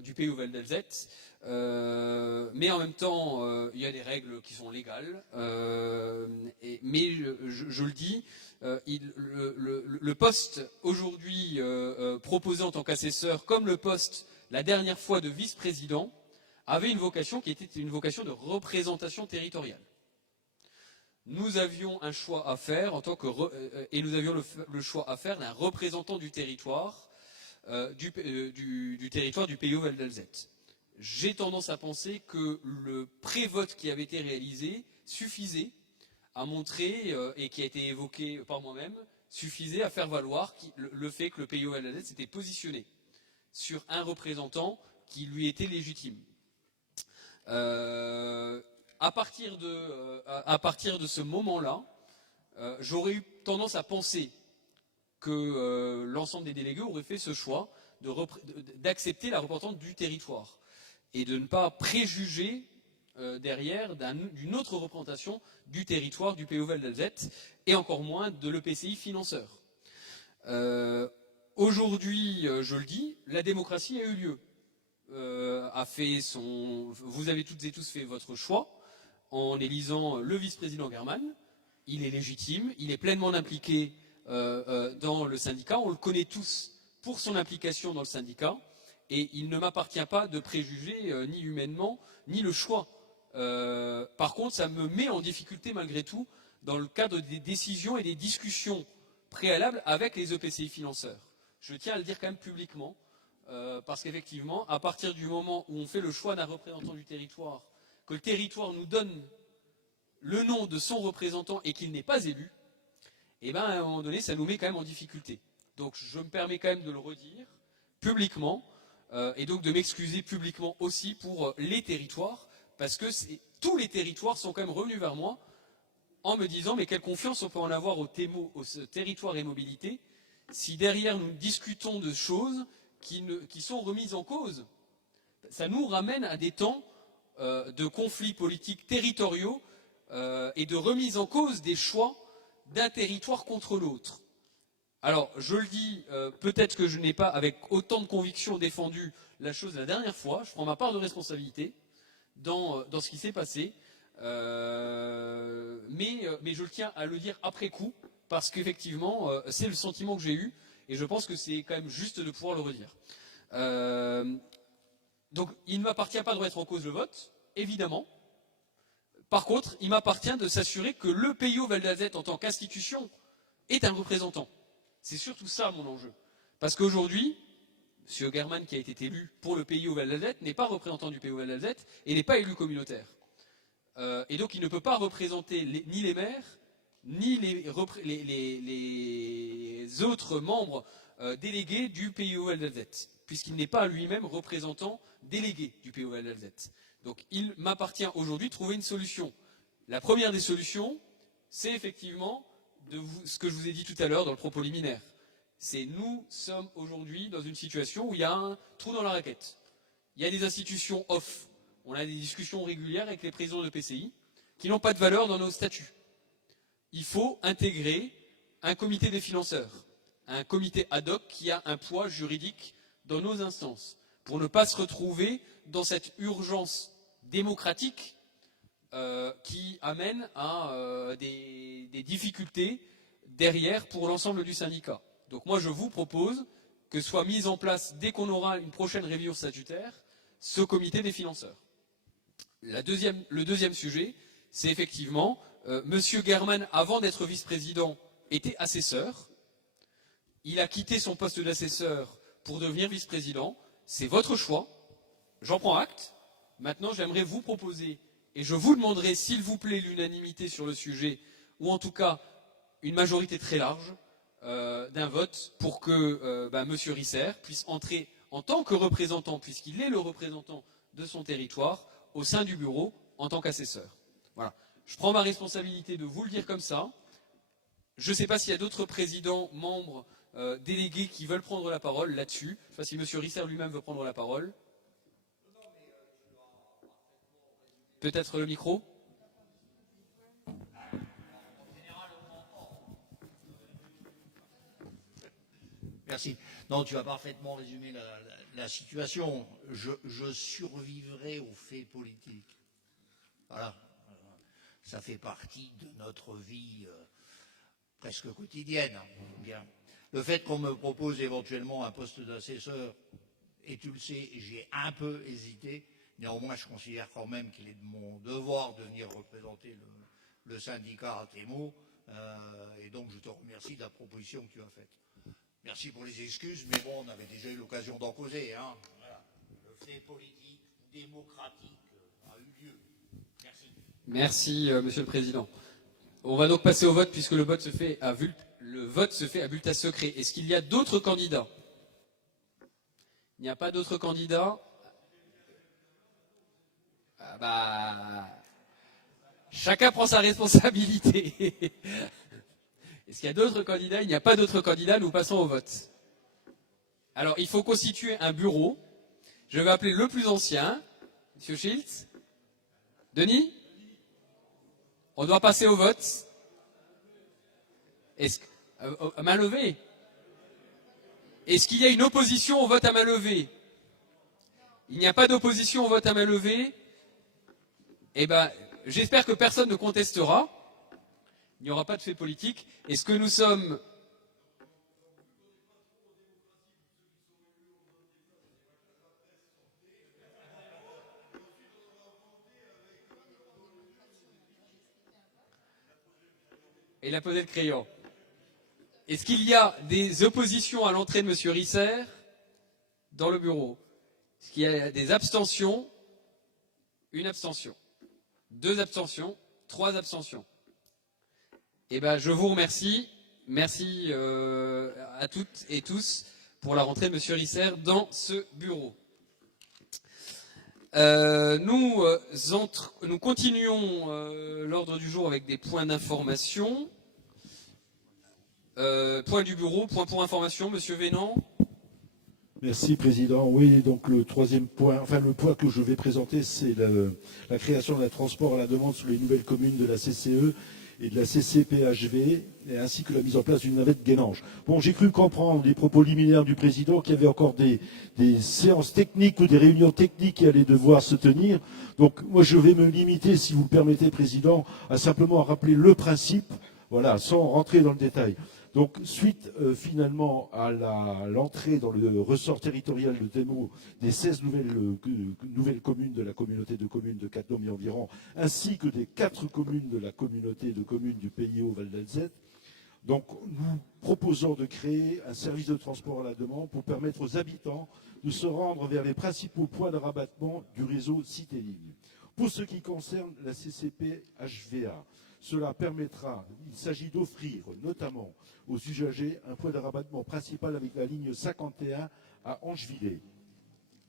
du Pays Val d'Alzette. Mais en même temps, il y a des règles qui sont légales. Mais je le dis, le poste aujourd'hui proposé en tant qu'assesseur, comme le poste la dernière fois de vice-président, avait une vocation qui était une vocation de représentation territoriale. Nous avions un choix à faire et nous avions le choix à faire d'un représentant du territoire du territoire du Pays Val d'Alzette. J'ai tendance à penser que le pré-vote qui avait été réalisé suffisait à montrer, et qui a été évoqué par moi-même, suffisait à faire valoir le fait que le Pays Val d'Alzette s'était positionné sur un représentant qui lui était légitime. À partir de ce moment-là, j'aurais eu tendance à penser que l'ensemble des délégués auraient fait ce choix d'accepter la représentante du territoire et de ne pas préjuger derrière d'une autre représentation du territoire du Pays Val d'Alzette et encore moins de l'EPCI financeur. Aujourd'hui, je le dis, la démocratie a eu lieu. Vous avez toutes et tous fait votre choix en élisant le vice-président German. Il est légitime, il est pleinement impliqué dans le syndicat. On le connaît tous pour son implication dans le syndicat. Et il ne m'appartient pas de préjuger ni humainement, ni le choix. Par contre, ça me met en difficulté malgré tout dans le cadre des décisions et des discussions préalables avec les EPCI financeurs. Je tiens à le dire quand même publiquement. Parce qu'effectivement, à partir du moment où on fait le choix d'un représentant du territoire, que le territoire nous donne le nom de son représentant et qu'il n'est pas élu, et bien à un moment donné, ça nous met quand même en difficulté. Donc je me permets quand même de le redire publiquement, et donc de m'excuser publiquement aussi pour les territoires, parce que tous les territoires sont quand même revenus vers moi en me disant mais quelle confiance on peut en avoir au territoire et mobilité si derrière nous discutons de choses qui sont remises en cause. Ça nous ramène à des temps de conflits politiques territoriaux et de remise en cause des choix d'un territoire contre l'autre. Alors, je le dis, peut-être que je n'ai pas, avec autant de conviction, défendu la chose la dernière fois. Je prends ma part de responsabilité dans ce qui s'est passé. Mais je tiens à le dire après coup, parce qu'effectivement, c'est le sentiment que j'ai eu. Et je pense que c'est quand même juste de pouvoir le redire. Donc, il ne m'appartient pas de remettre en cause le vote, évidemment. Par contre, il m'appartient de s'assurer que le PIO Val d'Alzette, en tant qu'institution, est un représentant. C'est surtout ça mon enjeu. Parce qu'aujourd'hui, M. German, qui a été élu pour le PIO Val d'Alzette, n'est pas représentant du PIO Val d'Alzette et n'est pas élu communautaire. Et donc, il ne peut pas représenter ni les maires, ni les autres membres délégués du PIO Val d'Alzette, puisqu'il n'est pas lui-même représentant délégué du PIO Val d'Alzette. Donc il m'appartient aujourd'hui de trouver une solution. La première des solutions, c'est effectivement ce que je vous ai dit tout à l'heure dans le propos liminaire. C'est nous sommes aujourd'hui dans une situation où il y a un trou dans la raquette. Il y a des institutions off. On a des discussions régulières avec les présidents de PCI qui n'ont pas de valeur dans nos statuts. Il faut intégrer un comité des financeurs, un comité ad hoc qui a un poids juridique dans nos instances, pour ne pas se retrouver dans cette urgence démocratique qui amène à des difficultés derrière pour l'ensemble du syndicat. Donc moi je vous propose que soit mis en place, dès qu'on aura une prochaine révision statutaire, ce comité des financeurs. Le deuxième sujet, c'est effectivement, M. German, avant d'être vice-président, était assesseur. Il a quitté son poste d'assesseur pour devenir vice-président. C'est votre choix. J'en prends acte. Maintenant, j'aimerais vous proposer, et je vous demanderai, s'il vous plaît, l'unanimité sur le sujet, ou en tout cas une majorité très large, d'un vote pour que M. Risser puisse entrer en tant que représentant, puisqu'il est le représentant de son territoire, au sein du bureau en tant qu'assesseur. Voilà. Je prends ma responsabilité de vous le dire comme ça. Je ne sais pas s'il y a d'autres présidents, membres, délégués qui veulent prendre la parole là-dessus. Je ne sais pas si M. Risser lui-même veut prendre la parole. Peut-être le micro ? Merci. Non, tu as parfaitement résumé la situation. Je survivrai aux faits politiques. Voilà. Ça fait partie de notre vie presque quotidienne. Bien. Le fait qu'on me propose éventuellement un poste d'assesseur, et tu le sais, j'ai un peu hésité. Néanmoins, je considère quand même qu'il est de mon devoir de venir représenter le syndicat Atemo. Et donc, je te remercie de la proposition que tu as faite. Merci pour les excuses, mais bon, on avait déjà eu l'occasion d'en causer. Hein. Voilà. Le fait politique, démocratique a eu lieu. Merci. Merci, Monsieur le Président. On va donc passer au vote, puisque le vote se fait à bulletin secret. Est-ce qu'il y a d'autres candidats? Il n'y a pas d'autres candidats? Chacun prend sa responsabilité. Est-ce qu'il y a d'autres candidats? Il n'y a pas d'autres candidats, nous passons au vote. Alors, il faut constituer un bureau. Je vais appeler le plus ancien, M. Schiltz. Denis? On doit passer au vote. Main levée. Est-ce qu'il y a une opposition au vote à main levée? Il n'y a pas d'opposition au vote à main levée. Eh bien, j'espère que personne ne contestera. Il n'y aura pas de fait politique. Est-ce que nous sommes... Et il a posé le crayon. Est-ce qu'il y a des oppositions à l'entrée de M. Risser dans le bureau? Est-ce qu'il y a des abstentions? Une abstention. 2 abstentions. 3 abstentions. Eh bien, je vous remercie. Merci à toutes et tous pour la rentrée de M. Risser dans ce bureau. Nous continuons l'ordre du jour avec des points d'information. Point du bureau, point pour information, Monsieur Vénan. Merci, Président. Oui, donc le troisième point, enfin le point que je vais présenter, c'est la création d'un transport à la demande sur les nouvelles communes de la CCE et de la CCPHV, ainsi que la mise en place d'une navette Guénange. Bon, j'ai cru comprendre des propos liminaires du Président qu'il y avait encore des séances techniques ou des réunions techniques qui allaient devoir se tenir. Donc, moi, je vais me limiter, si vous le permettez, Président, à simplement rappeler le principe, voilà, sans rentrer dans le détail. Donc, suite finalement à l'entrée dans le ressort territorial de Témo des 16 nouvelles communes de la communauté de communes de Cattenom et environ, ainsi que des 4 communes de la communauté de communes du PIO Val d'Alzette, donc nous proposons de créer un service de transport à la demande pour permettre aux habitants de se rendre vers les principaux points de rabattement du réseau Cité-Ligne. Pour ce qui concerne la CCP-HVA, cela permettra, il s'agit d'offrir notamment aux usagers un point de rabattement principal avec la ligne 51 à Angevillers.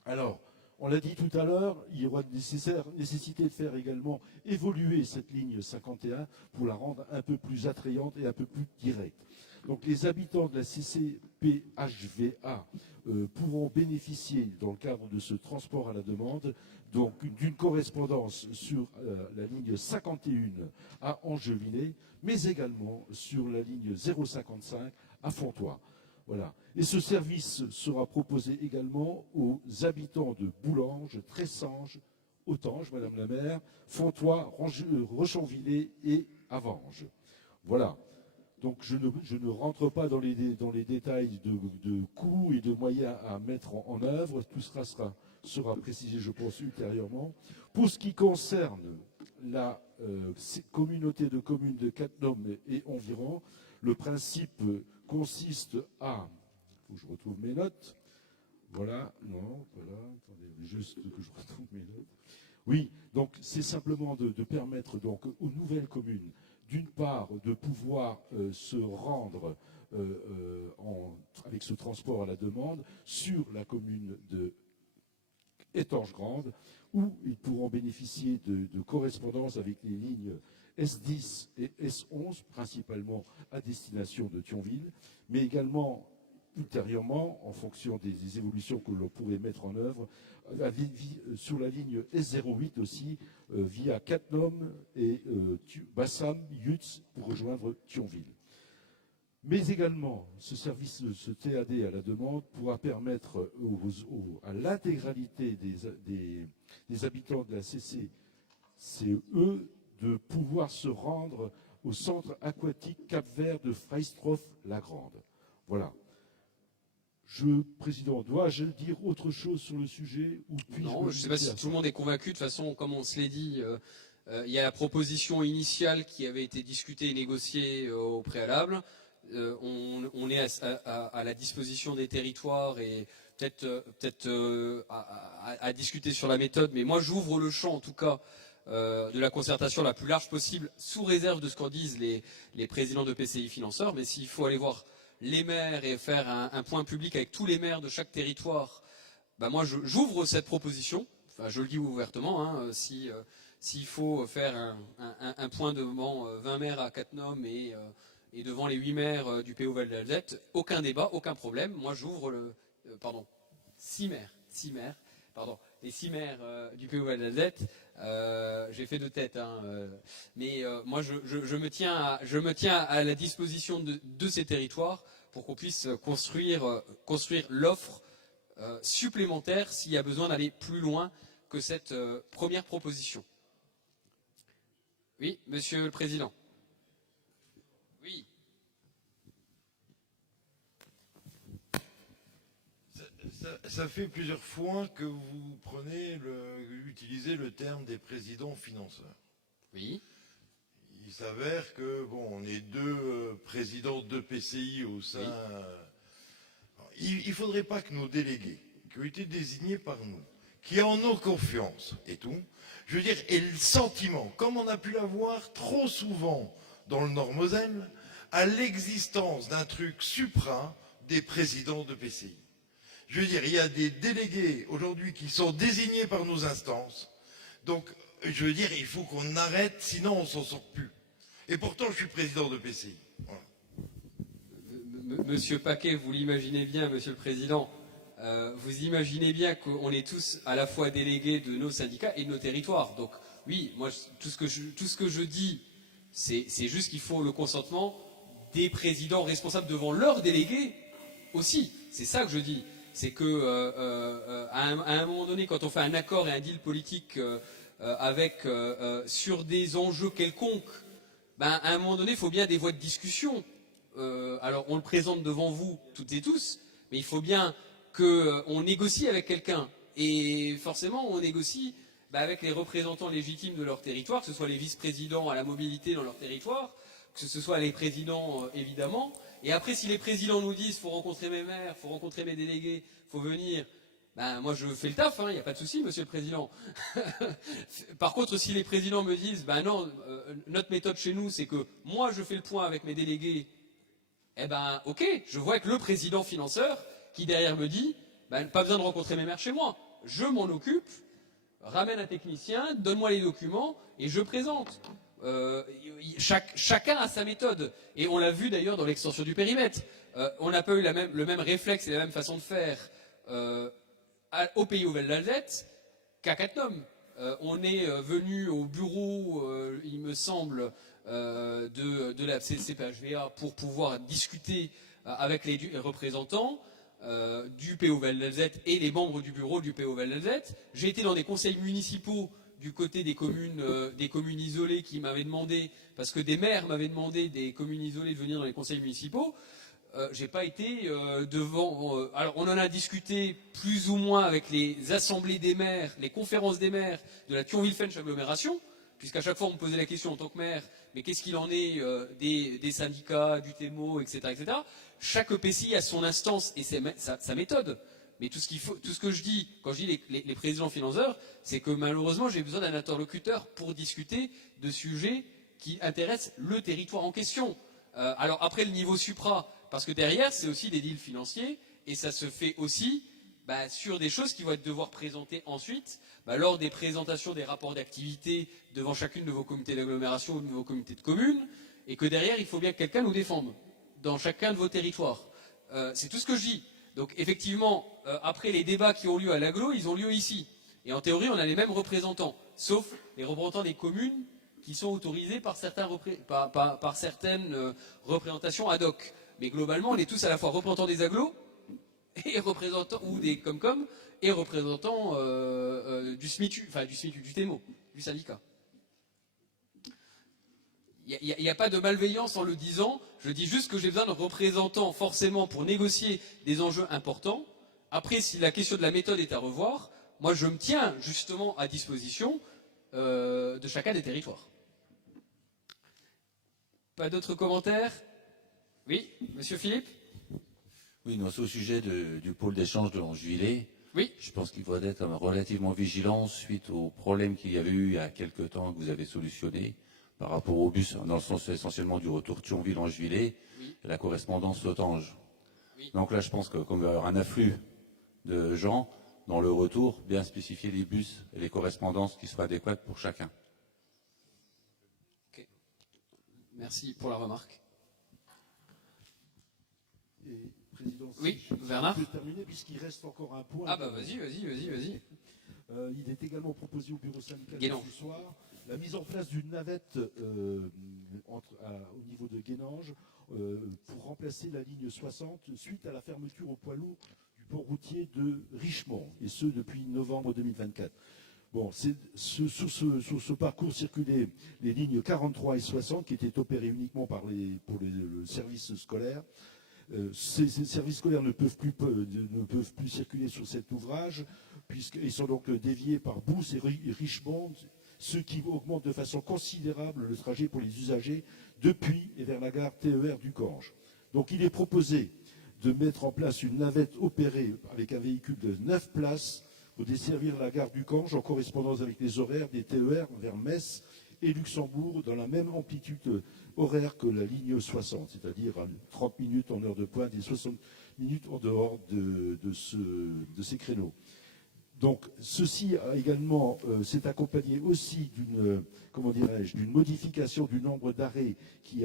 Alors, on l'a dit tout à l'heure, il y aura nécessité de faire également évoluer cette ligne 51 pour la rendre un peu plus attrayante et un peu plus directe. Donc les habitants de la CCPHVA pourront bénéficier, dans le cadre de ce transport à la demande, donc d'une correspondance sur la ligne 51 à Angevillers, mais également sur la ligne 055 à Fontoy. Voilà. Et ce service sera proposé également aux habitants de Boulanges, Tressanges, Autange, Madame la maire, Fontoy, Rochonvillers et Avanges. Voilà. Donc je ne rentre pas dans les détails de coûts et de moyens à mettre en œuvre. Tout cela sera précisé, je pense, ultérieurement. Pour ce qui concerne la communauté de communes de Cattenom et environ, le principe consiste à... Il faut que je retrouve mes notes. Voilà, non, voilà, attendez, juste que je retrouve mes notes. Oui, donc c'est simplement de permettre donc aux nouvelles communes, d'une part, de pouvoir se rendre avec ce transport à la demande sur la commune de Étanges-Grande, où ils pourront bénéficier de correspondance avec les lignes S10 et S11, principalement à destination de Thionville, mais également ultérieurement, en fonction des évolutions que l'on pourrait mettre en œuvre, sur la ligne S08 aussi, via Cattenom et Bassam, Yutz, pour rejoindre Thionville. Mais également, ce service, ce TAD à la demande, pourra permettre à l'intégralité des habitants de la CCE de pouvoir se rendre au centre aquatique Cap-Vert de Freistroff-la-Grande. Voilà. Président, dois-je dire autre chose sur le sujet ou Non, je ne sais pas si tout le monde est convaincu. De toute façon, comme on se l'est dit, il y a la proposition initiale qui avait été discutée et négociée au préalable. On est à la disposition des territoires et peut-être à discuter sur la méthode, mais moi j'ouvre le champ en tout cas de la concertation la plus large possible, sous réserve de ce qu'en disent les présidents de PCI financeurs. Mais s'il faut aller voir les maires et faire un point public avec tous les maires de chaque territoire, ben moi j'ouvre cette proposition, enfin je le dis ouvertement, hein, s'il faut faire un point devant 20 maires à Cattenom et devant les 8 maires du PO Val d'Alzette, aucun débat, aucun problème. Moi, j'ouvre 6 maires, les 6 maires du PO Val d'Alzette. J'ai fait de tête, hein, mais moi, je me tiens à la disposition de ces territoires pour qu'on puisse construire l'offre supplémentaire s'il y a besoin d'aller plus loin que cette première proposition. Oui, Monsieur le Président. Oui. Ça fait plusieurs fois que vous utilisez le terme des présidents financeurs. Oui. Il s'avère que, bon, on est 2 présidents de PCI au sein. Oui. Il ne faudrait pas que nos délégués, qui ont été désignés par nous, qui en ont confiance et tout, je veux dire, et le sentiment, comme on a pu l'avoir trop souvent dans le Nord-Moselle, à l'existence d'un truc supra des présidents de PCI. Je veux dire, il y a des délégués aujourd'hui qui sont désignés par nos instances. Donc, je veux dire, il faut qu'on arrête, sinon on s'en sort plus. Et pourtant, je suis président de PCI. Voilà. Monsieur Paquet, vous l'imaginez bien, Monsieur le Président, vous imaginez bien qu'on est tous à la fois délégués de nos syndicats et de nos territoires. Donc, oui, moi, tout ce que je dis, c'est juste qu'il faut le consentement des présidents responsables devant leurs délégués aussi. C'est ça que je dis. C'est que à un moment donné, quand on fait un accord et un deal politique sur des enjeux quelconques, ben, à un moment donné, il faut bien des voies de discussion. Alors, on le présente devant vous, toutes et tous, mais il faut bien qu'on négocie avec quelqu'un. Et forcément, on négocie avec les représentants légitimes de leur territoire, que ce soit les vice-présidents à la mobilité dans leur territoire, que ce soit les présidents, évidemment. Et après, si les présidents nous disent « faut rencontrer mes maires, faut rencontrer mes délégués, faut venir », ben moi je fais le taf, il n'y a pas de souci, Monsieur le Président. Par contre, si les présidents me disent « ben non, notre méthode chez nous, c'est que moi je fais le point avec mes délégués », eh ben ok, je vois avec le président financeur qui derrière me dit ben, « pas besoin de rencontrer mes maires chez moi, je m'en occupe, ramène un technicien, donne-moi les documents et je présente ». Chacun a sa méthode. Et on l'a vu d'ailleurs dans l'extension du périmètre. On n'a pas eu le même réflexe et la même façon de faire au pays Val d'Alzette qu'à Cattenom. On est venu au bureau, il me semble, de la CCPHVA pour pouvoir discuter avec les représentants du PO Val d'Alzette et les membres du bureau du PO Val d'Alzette. J'ai été dans des conseils municipaux du côté des communes isolées qui m'avaient demandé, parce que des maires m'avaient demandé des communes isolées de venir dans les conseils municipaux. J'ai pas été devant. Alors on en a discuté plus ou moins avec les assemblées des maires, les conférences des maires de la Thionville-Fench agglomération, puisqu'à chaque fois on me posait la question en tant que maire, mais qu'est-ce qu'il en est des syndicats, du TEMO, etc., etc. Chaque EPCI a son instance et sa méthode. Mais tout ce que je dis, quand je dis les présidents financeurs, c'est que malheureusement, j'ai besoin d'un interlocuteur pour discuter de sujets qui intéressent le territoire en question. Alors après, le niveau supra, parce que derrière, c'est aussi des deals financiers, et ça se fait aussi sur des choses qui vont devoir présenter ensuite lors des présentations des rapports d'activité devant chacune de vos comités d'agglomération ou de vos comités de communes, et que derrière, il faut bien que quelqu'un nous défende dans chacun de vos territoires. C'est tout ce que je dis. Donc effectivement, après les débats qui ont lieu à l'agglo, ils ont lieu ici. Et en théorie, on a les mêmes représentants, sauf les représentants des communes qui sont autorisés par certaines représentations ad hoc. Mais globalement, on est tous à la fois représentants des agglos et représentants ou des Comcom et représentants du SMITU, enfin du SMITU, du TEMO, du syndicat. Il n'y a pas de malveillance en le disant, je dis juste que j'ai besoin de représentants forcément pour négocier des enjeux importants. Après, si la question de la méthode est à revoir, moi je me tiens justement à disposition de chacun des territoires. Pas d'autres commentaires? Oui, monsieur Philippe? Oui, non, c'est au sujet du pôle d'échange de Longevillers. Oui. Je pense qu'il faut être relativement vigilant suite aux problèmes qu'il y avait eu il y a quelques temps que vous avez solutionnés par rapport au bus, dans le sens essentiellement du retour Thionville-Longevillers, oui, et la correspondance Sautange. Oui. Donc là, je pense que comme il va y avoir un afflux de gens, dans le retour, bien spécifier les bus et les correspondances qui soient adéquates pour chacun. Ok. Merci pour la remarque. Et, Président, oui, si Bernard. je peux terminer puisqu'il reste encore un point. Ah bah vas-y. Il est également proposé au bureau syndical ce soir la mise en place d'une navette au niveau de Guénange pour remplacer la ligne 60 suite à la fermeture au poids lourd du port routier de Richemont, et ce depuis novembre 2024. Bon, sur ce parcours circulaient les lignes 43 et 60 qui étaient opérées uniquement pour le service scolaire. Ces services scolaires ne peuvent plus circuler sur cet ouvrage puisqu'ils sont donc déviés par Bousse et Richemont, ce qui augmente de façon considérable le trajet pour les usagers depuis et vers la gare TER du Cange. Donc il est proposé de mettre en place une navette opérée avec un véhicule de 9 places pour desservir la gare du Cange en correspondance avec les horaires des TER vers Metz et Luxembourg dans la même amplitude horaire que la ligne 60, c'est-à-dire 30 minutes en heure de pointe et 60 minutes en dehors de ces créneaux. Donc ceci a également s'est accompagné aussi d'une modification du nombre d'arrêts qui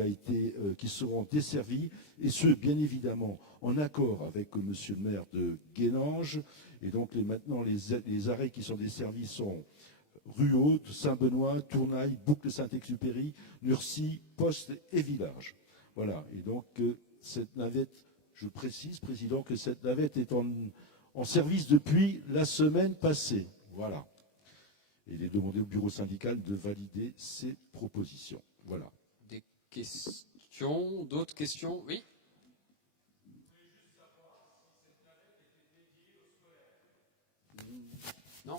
seront desservis, et ce bien évidemment en accord avec monsieur le maire de Guénange. Et donc maintenant les arrêts qui sont desservis sont Rue Haute, Saint-Benoît, Tournaille, Boucle Saint-Exupéry, Nurcy, Poste et Village. Voilà. Et donc cette navette, je précise, Président, que cette navette est en service depuis la semaine passée. Voilà. Et il est demandé au bureau syndical de valider ces propositions. Voilà. Des questions, d'autres questions? Oui. Non,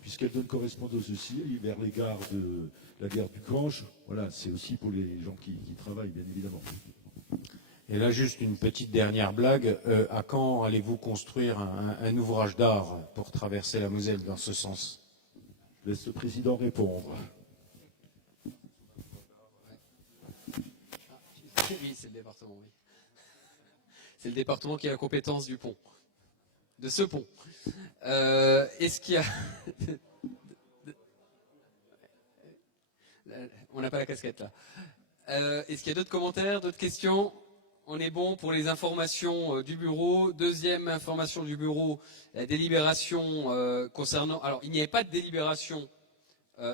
puisqu'elle donne correspondance aussi vers les gares de la gare du Cange. Voilà, c'est aussi pour les gens qui travaillent, bien évidemment. Et là, juste une petite dernière blague. À quand allez-vous construire un ouvrage d'art pour traverser la Moselle dans ce sens? Je laisse le président répondre. Oui, c'est le département, oui. C'est le département qui a la compétence du pont. De ce pont. Est-ce qu'il y a... On n'a pas la casquette là. Est-ce qu'il y a d'autres commentaires, d'autres questions? On est bon pour les informations du bureau. Deuxième information du bureau, la délibération concernant... Alors, il n'y avait pas de délibération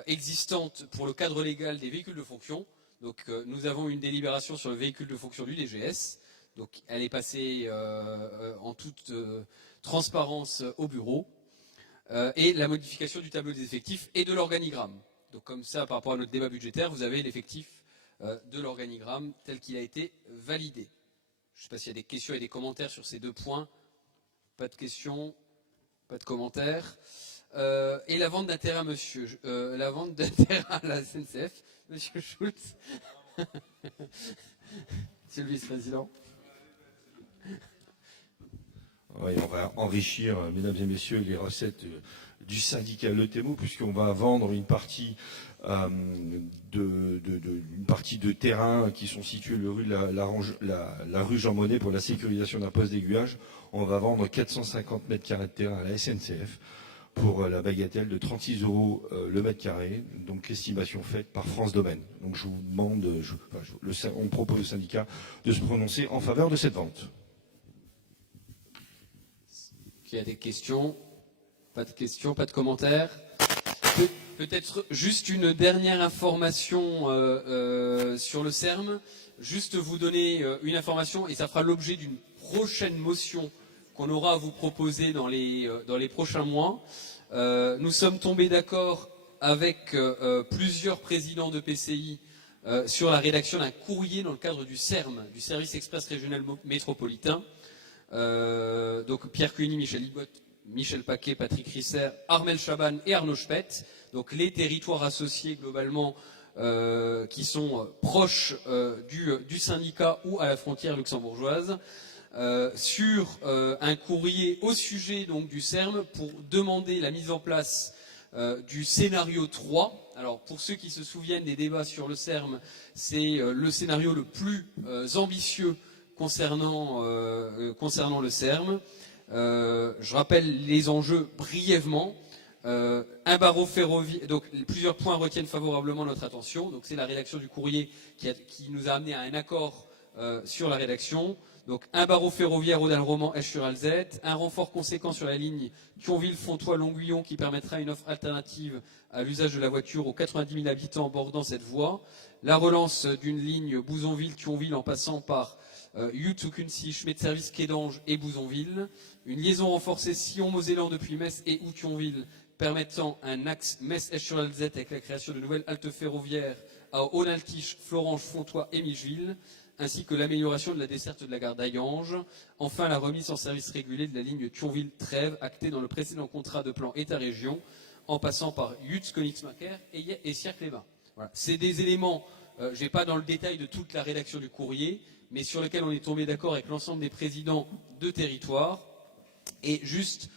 existante pour le cadre légal des véhicules de fonction. Donc, nous avons une délibération sur le véhicule de fonction du DGS. Donc, elle est passée en toute transparence au bureau. Et la modification du tableau des effectifs et de l'organigramme. Donc, comme ça, par rapport à notre débat budgétaire, vous avez l'effectif de l'organigramme tel qu'il a été validé. Je ne sais pas s'il y a des questions et des commentaires sur ces deux points. Pas de questions, pas de commentaires. Et la vente d'intérêt à la vente d'intérêt à la SNCF, monsieur Schultz. Monsieur le vice-président. Oui, on va enrichir, mesdames et messieurs, les recettes du syndicat Le Témo, puisqu'on va vendre une partie de terrain qui sont situés la rue Jean Monnet pour la sécurisation d'un poste d'aiguillage. On va vendre 450 mètres carrés de terrain à la SNCF pour la bagatelle de 36 € le mètre carré, donc l'estimation faite par France Domaine. Donc je vous demande, on propose au syndicat de se prononcer en faveur de cette vente. Il y a des questions? Pas de questions, pas de commentaires? Peut-être juste une dernière information sur le CERM. Juste vous donner une information, et ça fera l'objet d'une prochaine motion qu'on aura à vous proposer dans les prochains mois. Nous sommes tombés d'accord avec plusieurs présidents de PCI sur la rédaction d'un courrier dans le cadre du CERM, du Service Express Régional Métropolitain. Donc Pierre Cuny, Michel Libot, Michel Paquet, Patrick Risser, Armel Chaban et Arnaud Spett. Donc les territoires associés globalement qui sont proches du syndicat ou à la frontière luxembourgeoise. Sur un courrier au sujet donc du CERM pour demander la mise en place du scénario 3. Alors pour ceux qui se souviennent des débats sur le CERM, c'est le scénario le plus ambitieux concernant le CERM. Je rappelle les enjeux brièvement. Un barreau ferroviaire, donc plusieurs points retiennent favorablement notre attention. Donc c'est la rédaction du courrier qui nous a amené à un accord sur la rédaction. Donc un barreau ferroviaire Audal-Roman Esch-sur-Alzette, un renfort conséquent sur la ligne Thionville-Fontois-Longuillon qui permettra une offre alternative à l'usage de la voiture aux 90 000 habitants bordant cette voie, la relance d'une ligne Bouzonville-Thionville en passant par Youtoukunsi, Schmetservice, Kédange et Bouzonville, une liaison renforcée Sion-Mosellan depuis Metz et ou Thionville permettant un axe Metz-Esch-sur-Alzette avec la création de nouvelles haltes ferroviaires à Onaltiche, Florange, Fontois et Micheville, ainsi que l'amélioration de la desserte de la gare d'Ayange. Enfin, la remise en service régulé de la ligne Thionville-Trèves, actée dans le précédent contrat de plan État-région, en passant par Yutz, Königsmacker et Sierre-Clément. Voilà. C'est des éléments, je n'ai pas dans le détail de toute la rédaction du courrier, mais sur lesquels on est tombé d'accord avec l'ensemble des présidents de territoire. Et juste,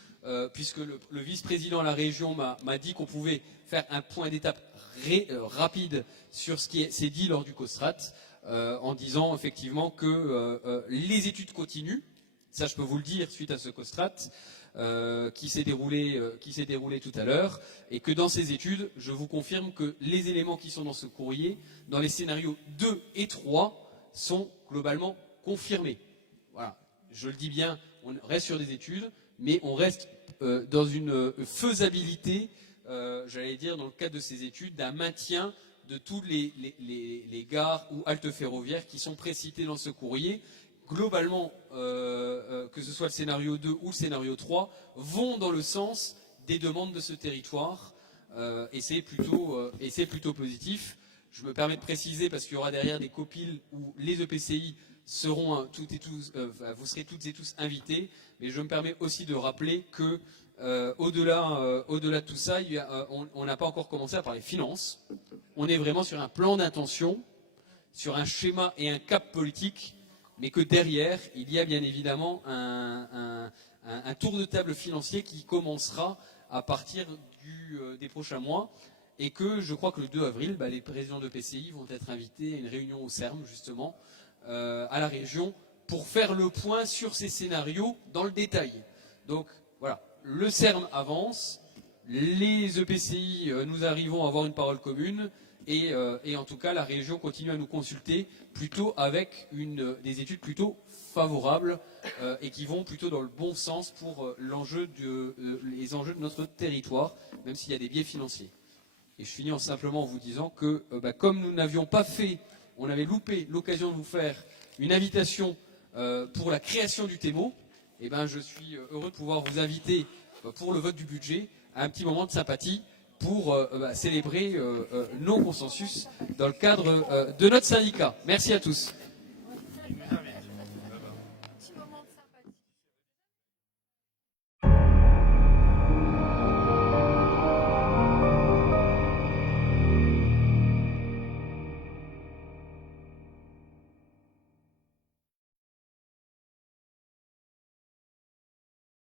puisque le vice-président de la région m'a dit qu'on pouvait faire un point d'étape rapide sur ce qui s'est dit lors du COSTRAT, en disant effectivement que les études continuent, ça je peux vous le dire suite à ce COSTRAT qui s'est déroulé tout à l'heure, et que dans ces études, je vous confirme que les éléments qui sont dans ce courrier, dans les scénarios 2 et 3, sont globalement confirmés. Voilà, je le dis bien, on reste sur des études, mais on reste dans une faisabilité, j'allais dire, dans le cadre de ces études, d'un maintien de toutes les gares ou haltes ferroviaires qui sont précitées dans ce courrier. Globalement, que ce soit le scénario 2 ou le scénario 3, vont dans le sens des demandes de ce territoire, et c'est plutôt positif. Je me permets de préciser, parce qu'il y aura derrière des copiles où les EPCI seront vous serez toutes et tous invités, mais je me permets aussi de rappeler que au-delà de tout ça, on n'a pas encore commencé à parler finances. On est vraiment sur un plan d'intention, sur un schéma et un cap politique, mais que derrière, il y a bien évidemment un tour de table financier qui commencera à partir des prochains mois, et que je crois que le 2 avril, les présidents de PCI vont être invités à une réunion au CERM, justement, à la région, pour faire le point sur ces scénarios dans le détail. Donc voilà, le CERM avance, les EPCI, nous arrivons à avoir une parole commune, et en tout cas la région continue à nous consulter plutôt avec des études plutôt favorables et qui vont plutôt dans le bon sens pour les enjeux de notre territoire, même s'il y a des biais financiers. Et je finis simplement en vous disant que comme nous n'avions pas fait, on avait loupé l'occasion de vous faire une invitation pour la création du TEMO, je suis heureux de pouvoir vous inviter pour le vote du budget à un petit moment de sympathie pour célébrer nos consensus dans le cadre de notre syndicat. Merci à tous.